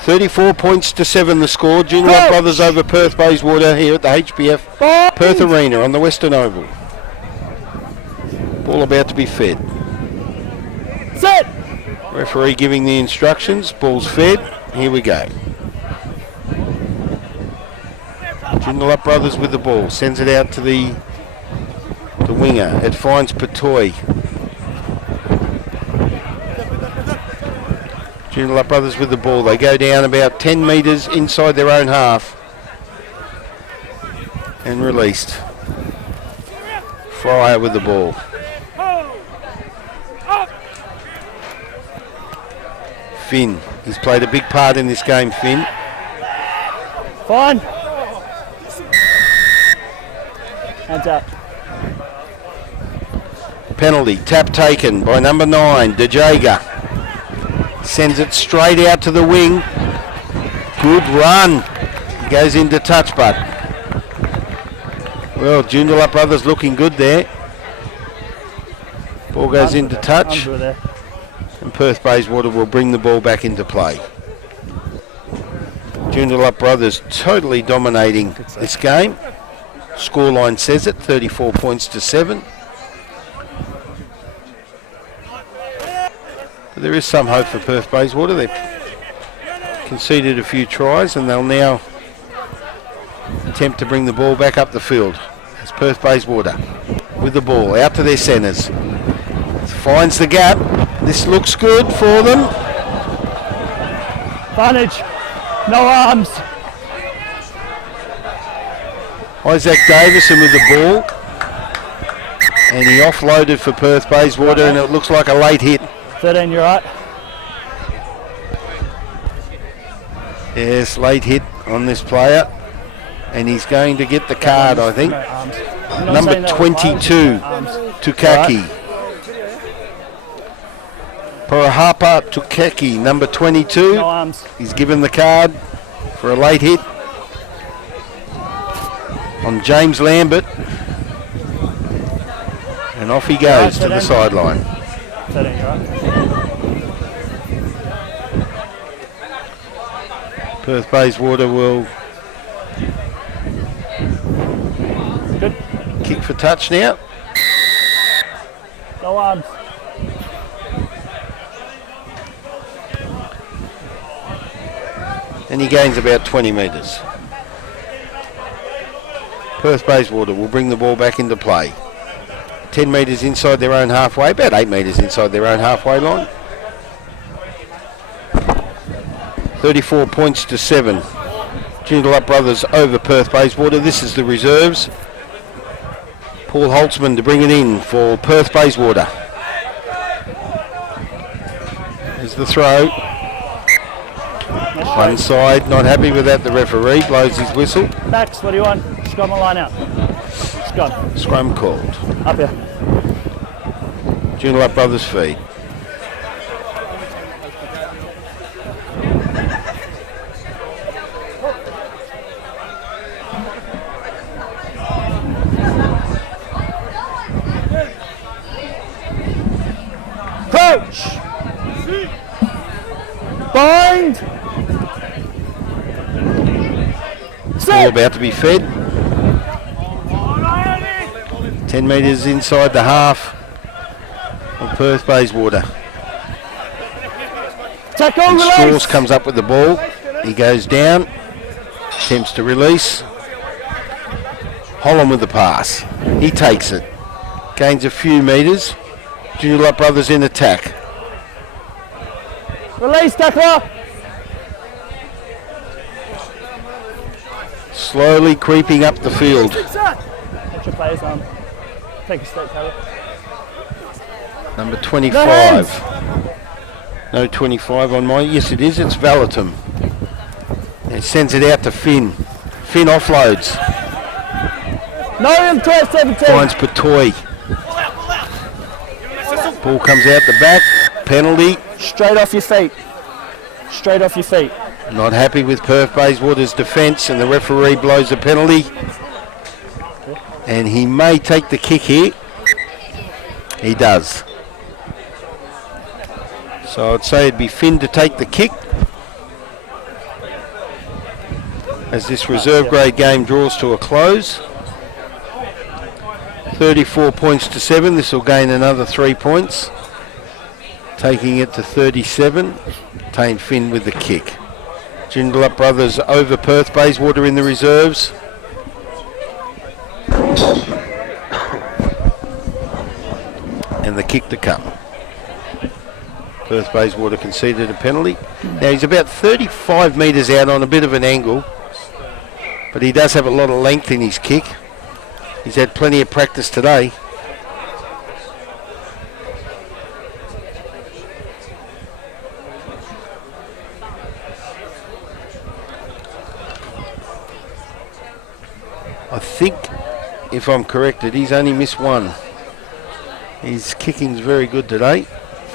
34 points to 7 the score. Joondalup Brothers over Perth Bayswater here at the HBF Perth Arena on the Western Oval. Ball about to be fed. Set. Referee giving the instructions. Ball's fed. Here we go. Joondalup Brothers with the ball. Sends it out to the winger. It finds Patoy. Joondalup Brothers with the ball. They go down about 10 metres inside their own half. And released. Fryer with the ball. Finn. He's played a big part in this game, Finn. Fine. Hands up. Penalty. Tap taken by number 9, DeJager. Sends it straight out to the wing. Good run. Goes into touch, but well, Joondalup Brothers looking good there. Ball goes into touch. And Perth Bayswater will bring the ball back into play. Joondalup Brothers totally dominating this game. Scoreline says it, 34 points to 7. But there is some hope for Perth Bayswater. They've conceded a few tries and they'll now attempt to bring the ball back up the field. It's Perth Bayswater with the ball out to their centres. Finds the gap. This looks good for them. Advantage. No arms. Isaac Davison with the ball. And he offloaded for Perth Bayswater and it looks like a late hit. 13, you're right. Yes, late hit on this player. And he's going to get the card, I think. Number 22, Tukaki. Parahapa Tukaki, number 22. No arms. He's given the card for a late hit on James Lambert. And off he goes to the sideline. 13, you're right. Perth Bayswater will Good. kick for touch now. No arms. And he gains about 20 metres. Perth Bayswater will bring the ball back into play. 10 metres inside their own halfway, about 8 metres inside their own halfway line. 34 points to 7. Joondalup Brothers over Perth Bayswater. This is the reserves. Paul Holtzman to bring it in for Perth Bayswater. There's the throw. One side, not happy with that. The referee blows his whistle. Max, what do you want? Scrum a line out. Scrum. Scrum called. Up here. Joondalup Brothers feed. Crouch. Bind. Ball about to be fed. 10 metres inside the half of Perth Bayswater. Tackle, And release. Straws comes up with the ball. He goes down. Attempts to release. Holland with the pass. He takes it. Gains a few metres. Joondalup Brothers in attack. Release, tackler. Slowly creeping up the field. Watch your players arm. Take a step, Taylor. Number 25. No 25 on mine. Yes, it is. It's Valatum. And sends it out to Finn. Finn offloads. No room to 17. Finds Patoy. Ball comes out the back. Penalty. Straight off your feet. Straight off your feet. Not happy with Perth Bayswater's defence, and the referee blows a penalty. And he may take the kick here. He does. So I'd say it'd be Finn to take the kick. as this reserve grade game draws to a close. 34 points to 7. This will gain another 3 points, taking it to 37. Tane Finn with the kick. Joondalup brothers over Perth Bayswater in the reserves. And the kick to come. Perth Bayswater conceded a penalty. Now he's about 35 metres out on a bit of an angle, but he does have a lot of length in his kick. He's had plenty of practice today. I think, if I'm corrected, he's only missed one. His kicking's very good today.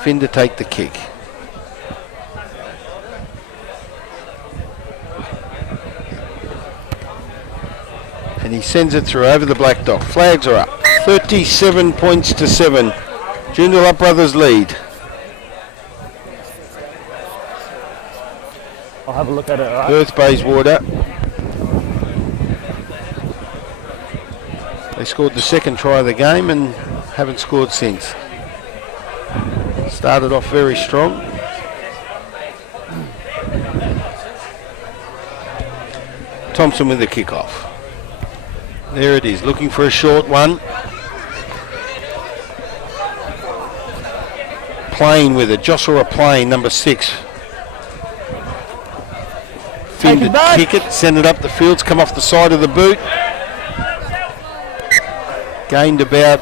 Finn to take the kick. And he sends it through over the black dot. Flags are up. 37 points to 7. Joondalup brothers lead. I'll have a look at it, all right? Perth Bayswater. They scored the second try of the game and haven't scored since. Started off very strong. Thompson with the kickoff. There it is, looking for a short one. Plain with it, Joshua Plain, number 6. Finn to kick it, send it up the fields, come off the side of the boot. Gained about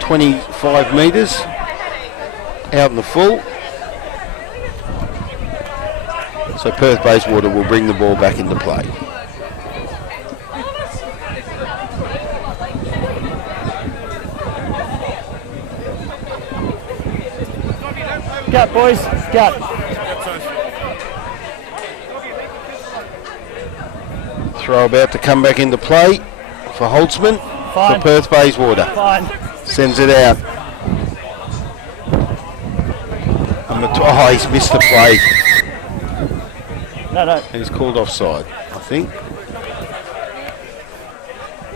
25 metres out in the full. So Perth Bayswater will bring the ball back into play. Gut, boys, gut. Throw about to come back into play for Holtzman. Fine. For Perth Bayswater. Fine. Sends it out. Oh, he's missed the play. No. And he's called offside, I think.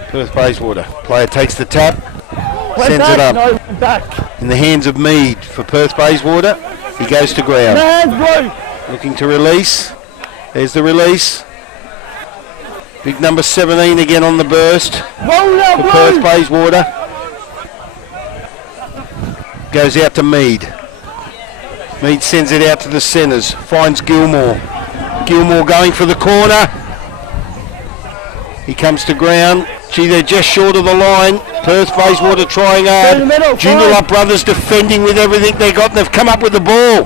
Perth Bayswater. Player takes the tap. Sends it up. No, back. In the hands of Mead for Perth Bayswater. He goes to ground. Hands, bro. Looking to release. There's the release. Big number 17 again on the burst. Roll out, For bro. Perth Bayswater. Goes out to Mead. Mead sends it out to the centres. Finds Gilmore. Gilmore going for the corner. He comes to ground. Gee, they're just short of the line. Perth Bayswater trying hard. In the middle, Joondalup brothers defending with everything they got, and they've come up with the ball.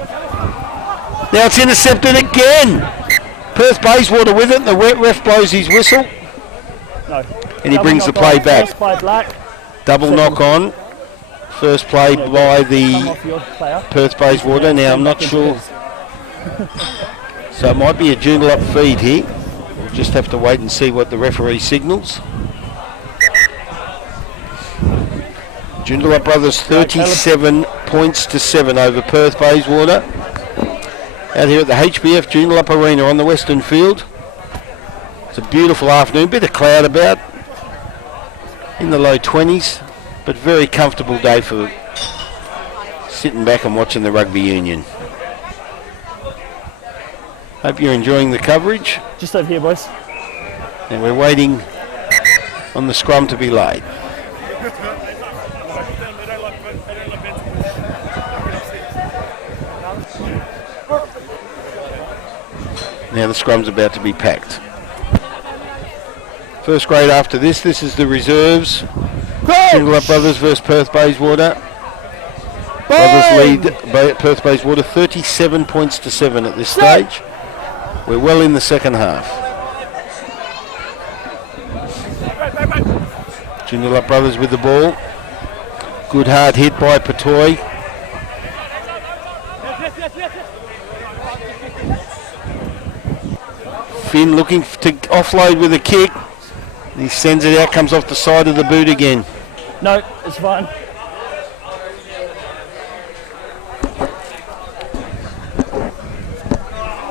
Now it's intercepted again. Perth Bayswater with it, and the ref blows his whistle. No. And he brings the play back. First by Black. Double knock on. First play by Come the off your player. Perth Bayswater. Now I'm not sure. So it might be a Joondalup feed here. We'll just have to wait and see what the referee signals. Joondalup brothers 37 points to 7 over Perth Bayswater. Out here at the HBF Joondalup Arena on the Western Field. It's a beautiful afternoon, bit of cloud about, in the low 20s, but very comfortable day for sitting back and watching the rugby union. Hope you're enjoying the coverage. Just over here, boys. And we're waiting on the scrum to be laid. Now the scrum's about to be packed. First grade after this is the reserves. Joondalup brothers versus Perth Bayswater. Brothers lead Perth Bayswater 37 points to 7 at this stage. We're well in the second half. Joondalup brothers with the ball. Good hard hit by Patoy. Finn looking to offload with a kick. He sends it out, comes off the side of the boot again. No, it's fine.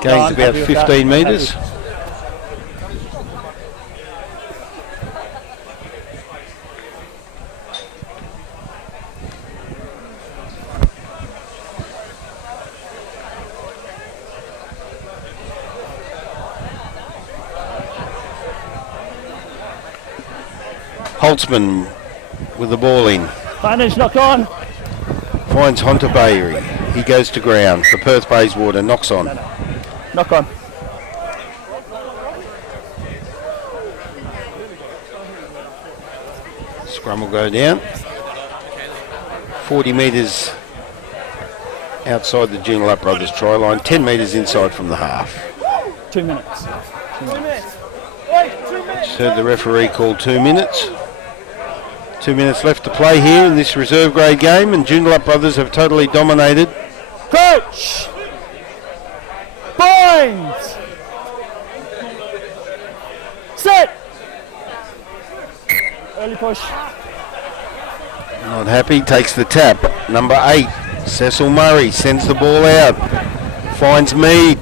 Gains about 15 metres. Holtzman with the ball in. Advantage, knock on. Finds Hunter Bayrie. He goes to ground for Perth Bayswater. Knocks on. Knock on. Scrum will go down. 40 metres outside the Joondalup Brothers try line. 10 metres inside from the half. 2 minutes. 2 minutes. Just heard the referee call 2 minutes. 2 minutes left to play here in this reserve grade game, and Joondalup Brothers have totally dominated. Coach! Binds! Set! Early push. Not happy, takes the tap. Number 8, Cecil Murray sends the ball out. Finds Mead.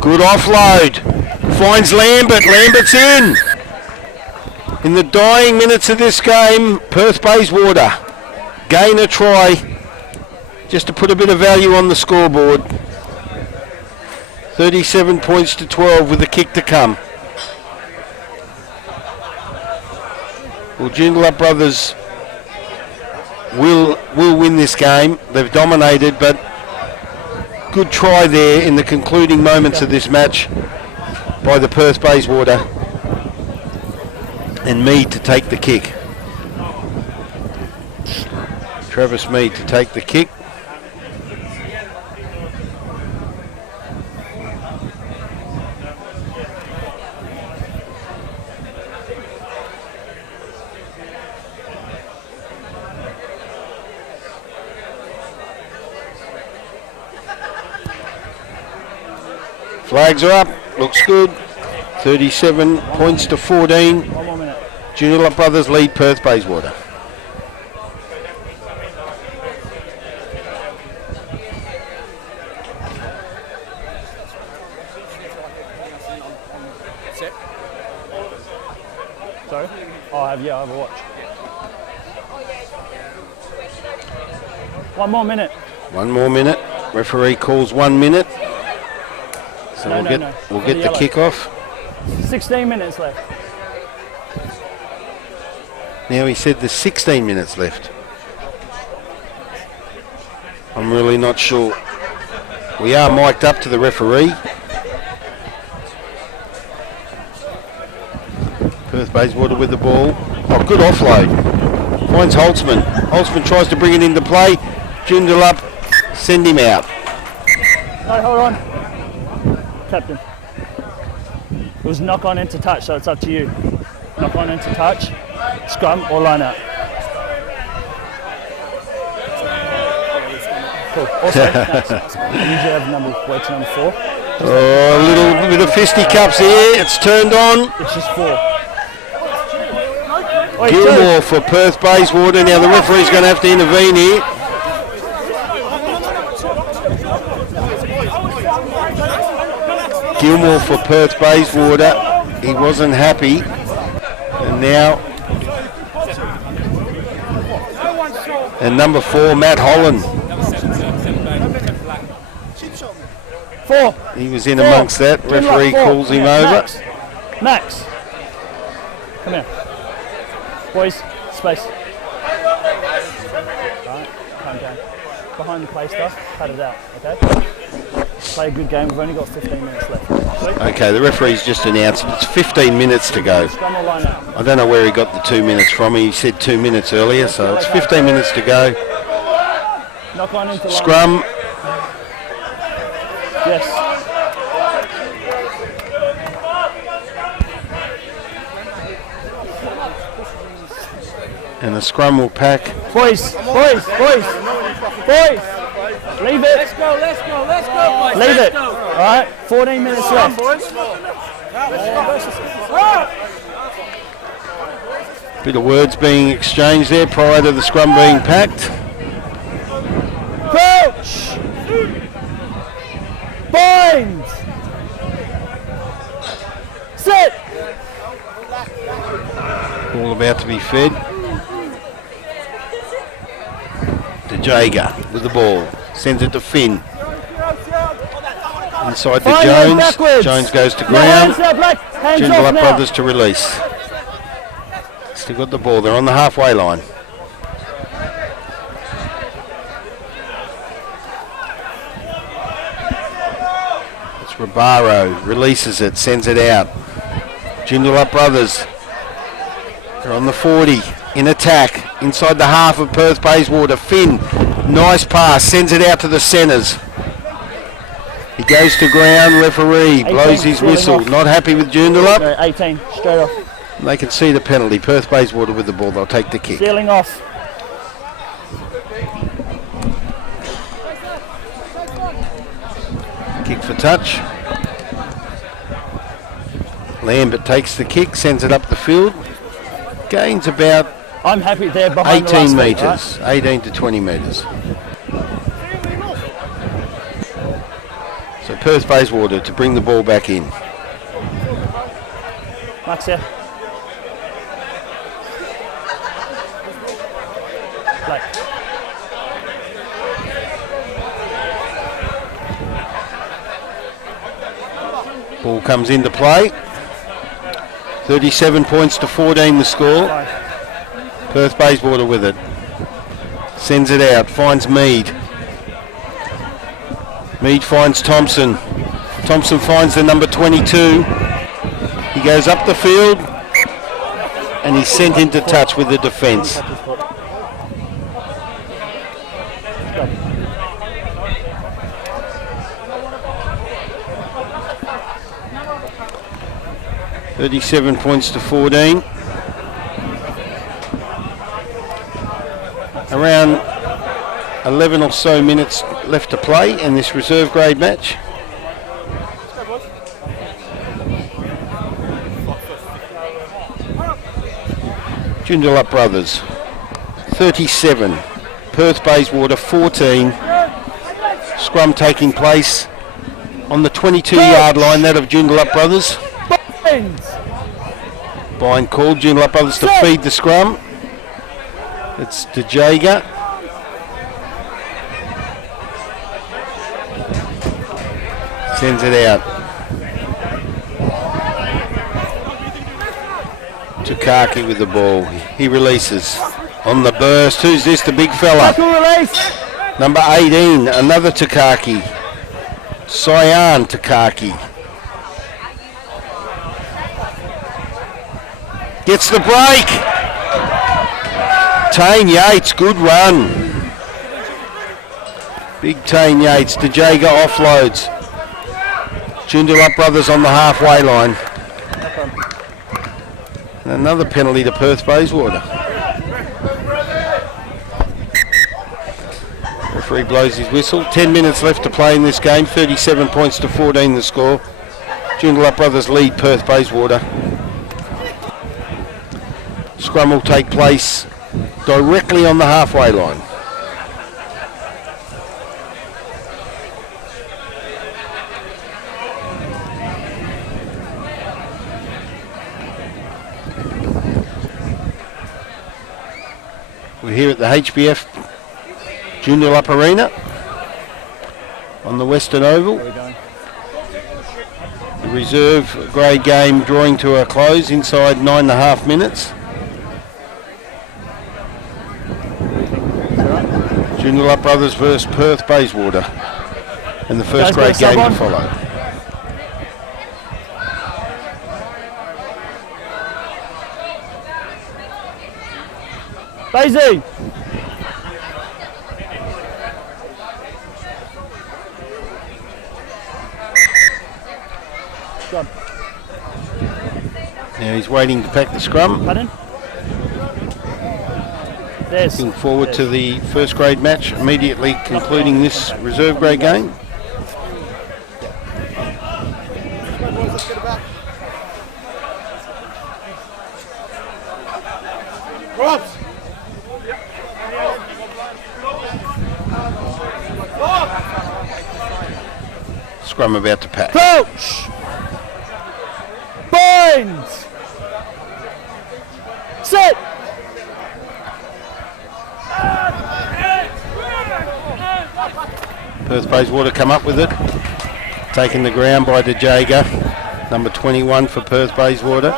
Good offload. Finds Lambert. Lambert's in. In the dying minutes of this game, Perth Bayswater gain a try just to put a bit of value on the scoreboard. 37 points to 12 with a kick to come. Well, Joondalup Brothers will win this game. They've dominated, but good try there in the concluding moments of this match by the Perth Bayswater. And Mead to take the kick. Travis Mead to take the kick. Flags are up, looks good. 37 points to 14. 1 more minute. Joondalup Brothers lead Perth Bayswater. Sorry? Oh, I have a watch. 1 more minute. 1 more minute. Referee calls 1 minute. So No, we'll For get the yellow. kick-off. 16 minutes left. Now he said there's 16 minutes left. I'm really not sure. We are mic'd up to the referee. Perth Bayswater with the ball. Oh, good offload. Finds Holtzman. Holtzman tries to bring it into play. Joondalup send him out. No, hold on. Captain. It was knock on into touch, so it's up to you. Knock on into touch, scrum or line out. Cool. Also, next. I usually have weight to number 4. Oh, a little bit of fisticuffs here. It's turned on. It's just 4. Wait, Gilmore for Perth Bayswater. Now the referee's going to have to intervene here. Gilmore for Perth Bayswater. He wasn't happy. And now... And number 4, Matt Holland. 4. He was in amongst that. Referee calls him over. Max. Come here. Boys, space. Alright, calm down. Behind the play stuff, cut it out, okay? Play a good game, we've only got 15 minutes left. Sweet? Okay, the referee's just announced it's 15 minutes to go. Scrum or line out. I don't know where he got the 2 minutes from. He said 2 minutes earlier, so it's 15 minutes to go. Knock on into line. Scrum. Yes. And the scrum will pack. Boys. Leave it. Let's go, boys. Leave Let's it. go. All right, 14 minutes left. Bit of words being exchanged there prior to the scrum being packed. Crouch. Bind. Sit. All about to be fed. To Jager with the ball. Sends it to Finn. Inside to Fine, Jones. backwards. Jones goes to No, hands ground. now, Black. Hands off Joondalup now. Brothers to release. Still got the ball. They're on the halfway line. It's Rabaro. Releases it. Sends it out. Joondalup brothers. They're on the 40. In attack. Inside the half of Perth Bayswater. Finn. Nice pass. Sends it out to the centres. He goes to ground. Referee blows his whistle. Not happy with Joondalup. No, 18, straight off. They can see the penalty. Perth Bayswater with the ball. They'll take the kick. Sealing off. Kick for touch. Lambert takes the kick, sends it up the field. Gains about I'm happy there behind 18 the last metres, 18 to 20 metres. So Perth Bayswater to bring the ball back in. Max here. Play. Ball comes into play. 37 points to 14 the score. Perth Bayswater with it. Sends it out, finds Mead. Mead finds Thompson. Thompson finds the number 22. He goes up the field and he's sent into touch with the defence. $37 points to 14. Around 11 or so minutes left to play in this reserve grade match. Joondalup brothers 37, Perth Bayswater 14. Scrum taking place on the 22-yard line, that of Joondalup brothers. Bind called, Joondalup brothers to feed the scrum. It's DeJager. Sends it out. Tukaki with the ball. He releases. On the burst. Who's this? The big fella. Number 18. Another Tukaki. Cyan Tukaki. Gets the break. Tane Yates, good run. Big Tane Yates. DeJager offloads. Joondalup brothers on the halfway line. And another penalty to Perth Bayswater. Referee blows his whistle. 10 minutes left to play in this game. 37 points to 14 the score. Joondalup brothers lead Perth Bayswater. Scrum will take place directly on the halfway line. We're here at the HBF Joondalup Arena on the Western Oval. The reserve grade game drawing to a close inside 9.5 minutes. Joondalup brothers versus Perth Bayswater, and the first grade game to follow. Baysie. Now he's waiting to pack the scrum. Pardon? Looking forward to the first grade match immediately concluding this reserve grade game. Scrum about to pack. Crouch! Binds! Sit! Perth Bayswater come up with it. Taken the ground by DeJager. Number 21 for Perth Bayswater.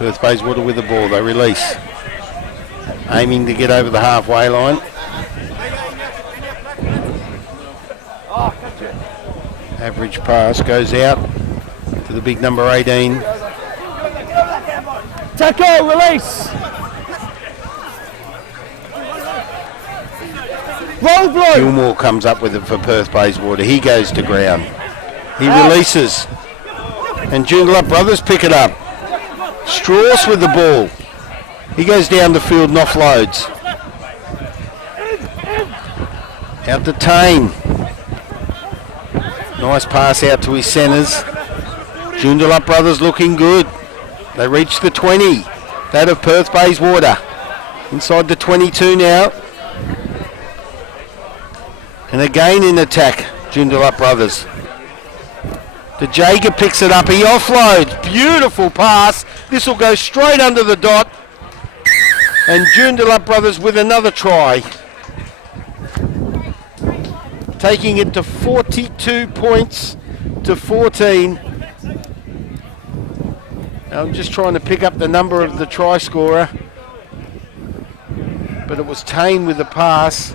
Perth Bayswater with the ball. They release. Aiming to get over the halfway line. Average pass goes out to the big number 18. Tackle, release. Roll blow. Gilmore comes up with it for Perth Bayswater. He goes to ground. He releases. And Joondalup brothers pick it up. Strauss with the ball. He goes down the field and offloads. Out to Tane. Nice pass out to his centres. Joondalup brothers looking good. They reach the 20. That of Perth Bayswater. Inside the 22 now. And again in attack, Joondalup brothers. The Jager picks it up. He offloads. Beautiful pass. This will go straight under the dot. And Joondalup brothers with another try. Taking it to 42 points to 14. I'm just trying to pick up the number of the try scorer. But it was Tane with the pass.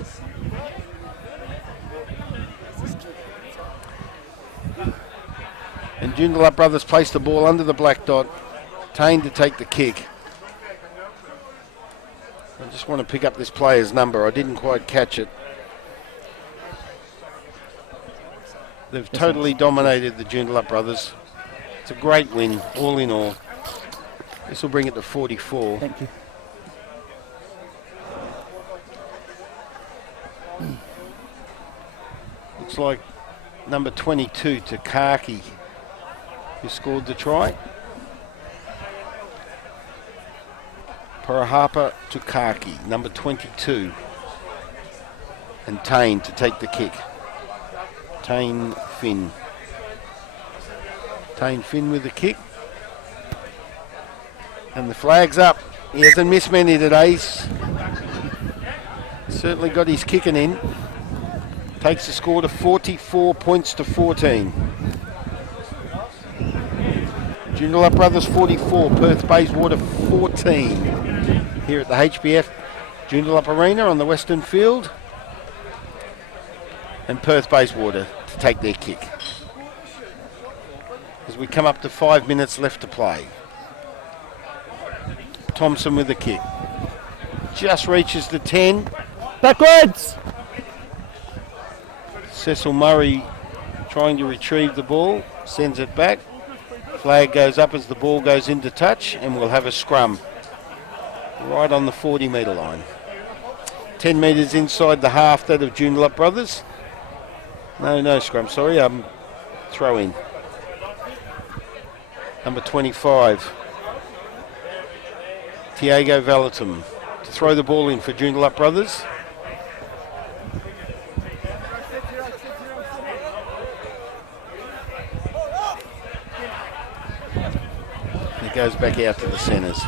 And Joondalup brothers place the ball under the black dot. Tane to take the kick. I just want to pick up this player's number. I didn't quite catch it. They've totally dominated the Joondalup brothers. It's a great win, all in all. This will bring it to 44. Thank you. Looks like number 22, Takaki, who scored the try. Parahapa Takaki, number 22. And Tane to take the kick. Tane Finn. Tane Finn with the kick. And the flag's up. He hasn't missed many today. He's certainly got his kicking in. Takes the score to 44 points to 14. Joondalup brothers 44, Perth Bayswater 14. Here at the HBF Joondalup Arena on the Western Field. And Perth Bayswater to take their kick. As we come up to 5 minutes left to play. Thompson with the kick. Just reaches the 10. Backwards. Cecil Murray trying to retrieve the ball. Sends it back. Flag goes up as the ball goes into touch. And we'll have a scrum. Right on the 40-metre line. 10 metres inside the half, that of Joondalup brothers. No scrum, sorry. Throw in. Number 25. Tiago Valatum to throw the ball in for Joondalup brothers. It goes back out to the centres.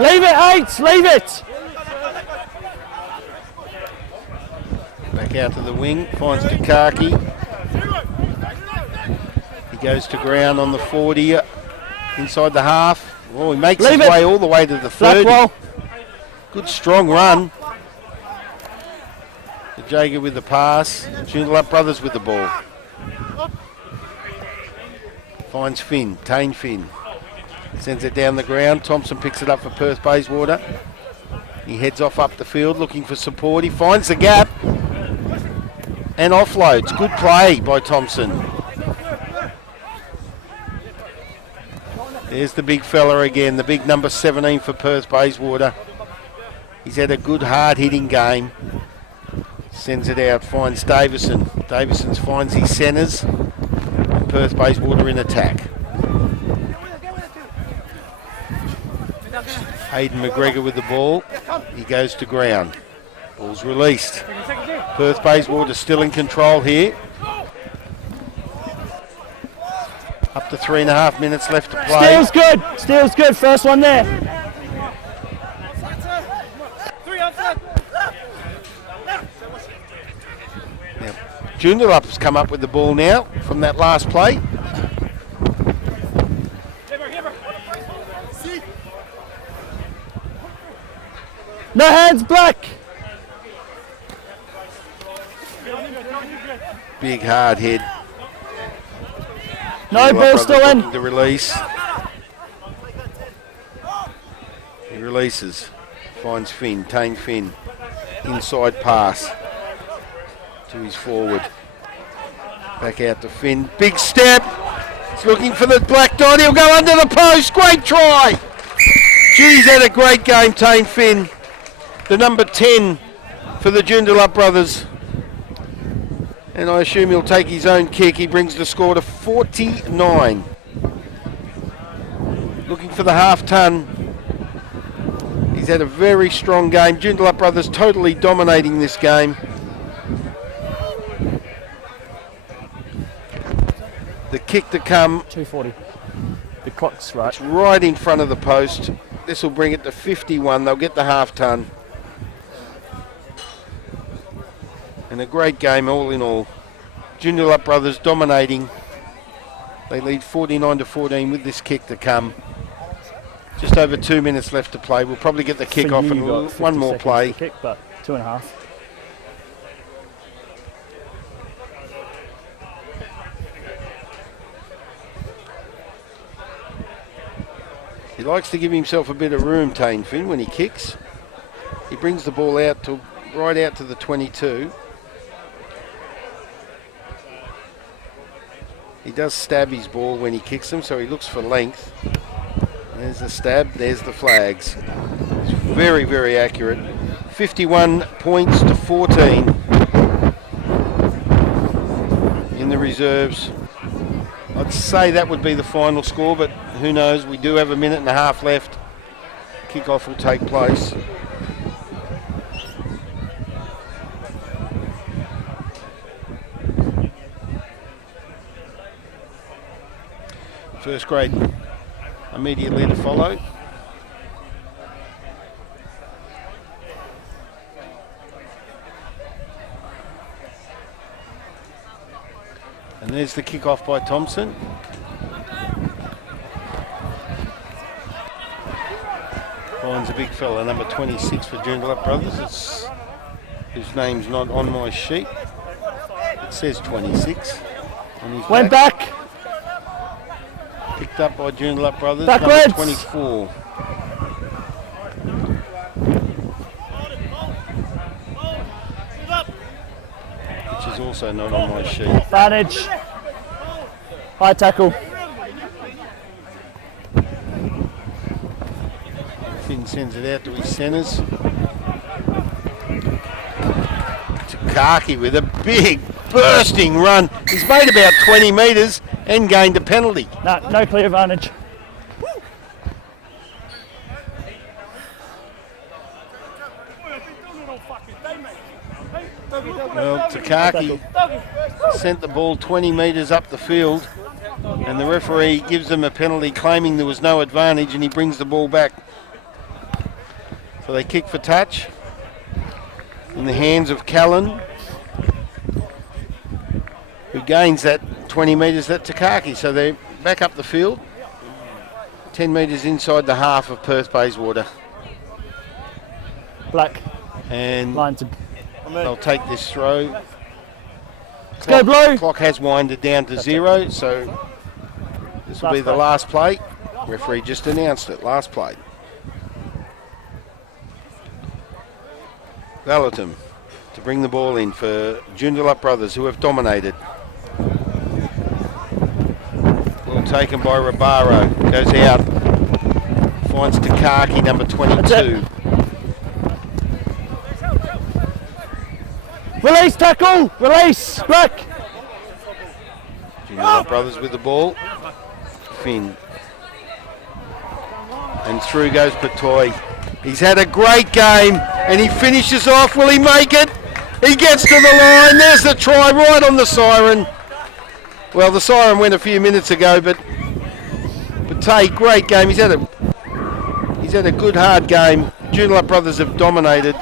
Leave it, Eights, leave it. Back out to the wing, finds Takaki. He goes to ground on the 40, inside the half. Oh, he makes his way all the way to the 30. Good strong run. The Jager with the pass. Joondalup brothers with the ball. Finds Finn, Tane Finn. Sends it down the ground. Thompson picks it up for Perth Bayswater. He heads off up the field looking for support. He finds the gap and offloads. Good play by Thompson. There's the big fella again, the big number 17 for Perth Bayswater. He's had a good hard-hitting game. Sends it out, finds Davison. Davison finds his centres. And Perth Bayswater in attack. Hayden McGregor with the ball. He goes to ground. Ball's released. Perth Bayswater still in control here. Up to 3.5 minutes left to play. Steel's good, first one there. Now, Joondalup's come up with the ball now from that last play. No hands, Black. Big hard head. No ball still in. The release. He releases. Finds Finn. Tane Finn. Inside pass to his forward. Back out to Finn. Big step. He's looking for the black dot. He'll go under the post. Great try. Geez, had a great game, Tane Finn. The number 10 for the Joondalup brothers. And I assume he'll take his own kick. He brings the score to 49. Looking for the half ton. He's had a very strong game. Joondalup brothers totally dominating this game. The kick to come. 2:40. The clock's right. It's right in front of the post. This will bring it to 51. They'll get the half ton. And a great game all in all. Joondalup brothers dominating. They lead 49-14 with this kick to come. Just over 2 minutes left to play. We'll probably get the kick For off you, and you got 50 one more seconds play. to kick, but 2.5. He likes to give himself a bit of room, Tane Finn, when he kicks. He brings the ball out to right out to the 22. He does stab his ball when he kicks them, so he looks for length. There's the stab, there's the flags. It's very, very accurate. 51 points to 14 in the reserves. I'd say that would be the final score, but who knows? We do have a minute and a half left. Kickoff will take place. First grade immediately to follow. And there's the kickoff by Thompson. Finds a big fella, number 26 for Joondalup brothers. Whose name's not on my sheet. It says 26 on his Went back. Picked up by Joondalup brothers, Backwards. number 24. Which is also not on my sheet. Advantage. High tackle. Finn sends it out to his centres. Takaki with a big bursting run. He's made about 20 metres and gained a penalty. No clear advantage. Well, Takaki sent the ball 20 metres up the field and the referee gives them a penalty claiming there was no advantage, and he brings the ball back. So they kick for touch in the hands of Callan, who gains that 20 metres, that Takaki. So they're back up the field, 10 metres inside the half of Perth Bayswater. Black. And Line to. they'll take this throw. Let's go, Blue. Clock has winded down to 0, so this will be the last play. Referee just announced it, last play. Valatum to bring the ball in for Joondalup brothers, who have dominated. Ball taken by Rabaro, goes out, finds Takaki, number 22. Release tackle. Release. Black. Joondalup brothers with the ball. Finn. And through goes Patoy. He's had a great game and he finishes off. Will he make it? He gets to the line. There's the try right on the siren. Well, the siren went a few minutes ago, but Patoy, great game. He's had a good hard game. Joondalup brothers have dominated.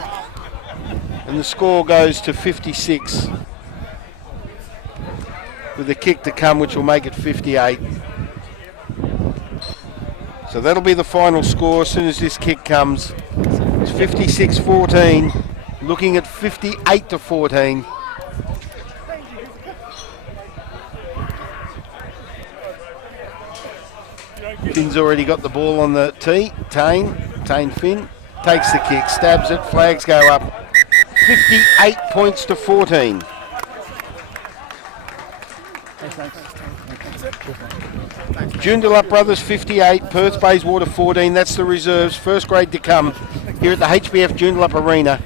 And the score goes to 56 with a kick to come, which will make it 58. So that'll be the final score as soon as this kick comes. It's 56-14. Looking at 58-14. Finn's already got the ball on the tee. Tane Finn takes the kick, stabs it, flags go up. 58 points to 14. Joondalup Brothers 58, Perth Bayswater 14. That's the reserves. First grade to come here at the HBF Joondalup Arena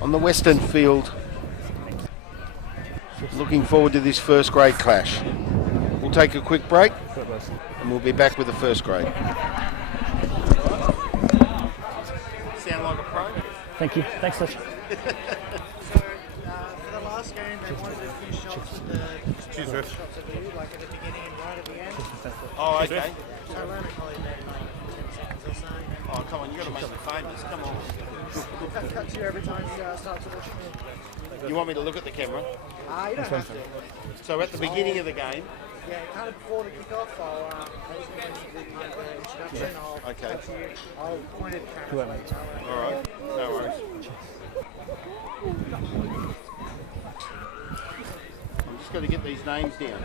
on the Western Field. Looking forward to this first grade clash. We'll take a quick break and we'll be back with the first grade. Sound like a pro? Thank you. Thanks, Lish. For the last game, they wanted to finish shots with the Cheers, Ref. shots at the like at the beginning and right at the end. Oh, okay. So we're only probably about 10 seconds or so. Oh, come on, you got to make me famous. Come on. That cuts you every time you start to watch me. You want me to look at the camera? You don't have to. So at the beginning of the game, Yeah, kind of before the kickoff, I'll basically do the introduction. I'll Okay. cut to you. I'll point at the camera. all right, no worries. I'm just going to get these names down.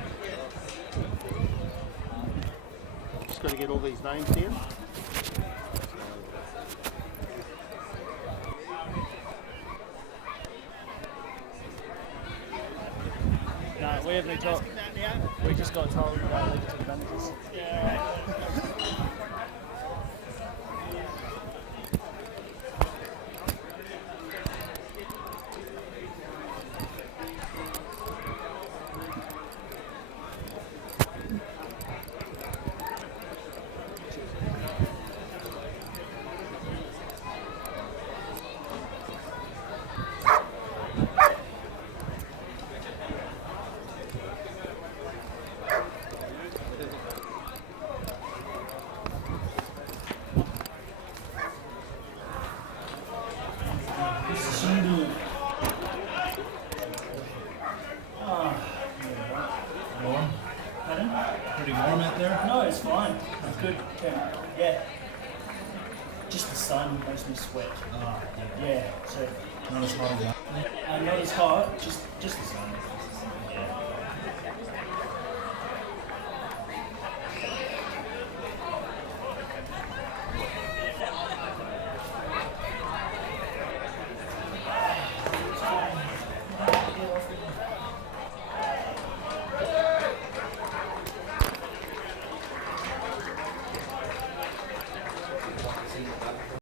Just got to get all these names down. No, we haven't got. We just got told leave it to the managers. Pretty warm out there? No, it's fine. It's good. Yeah. Just the sun makes me sweat. Oh, Yeah. So not as hot as that. not as hot. Just the sun.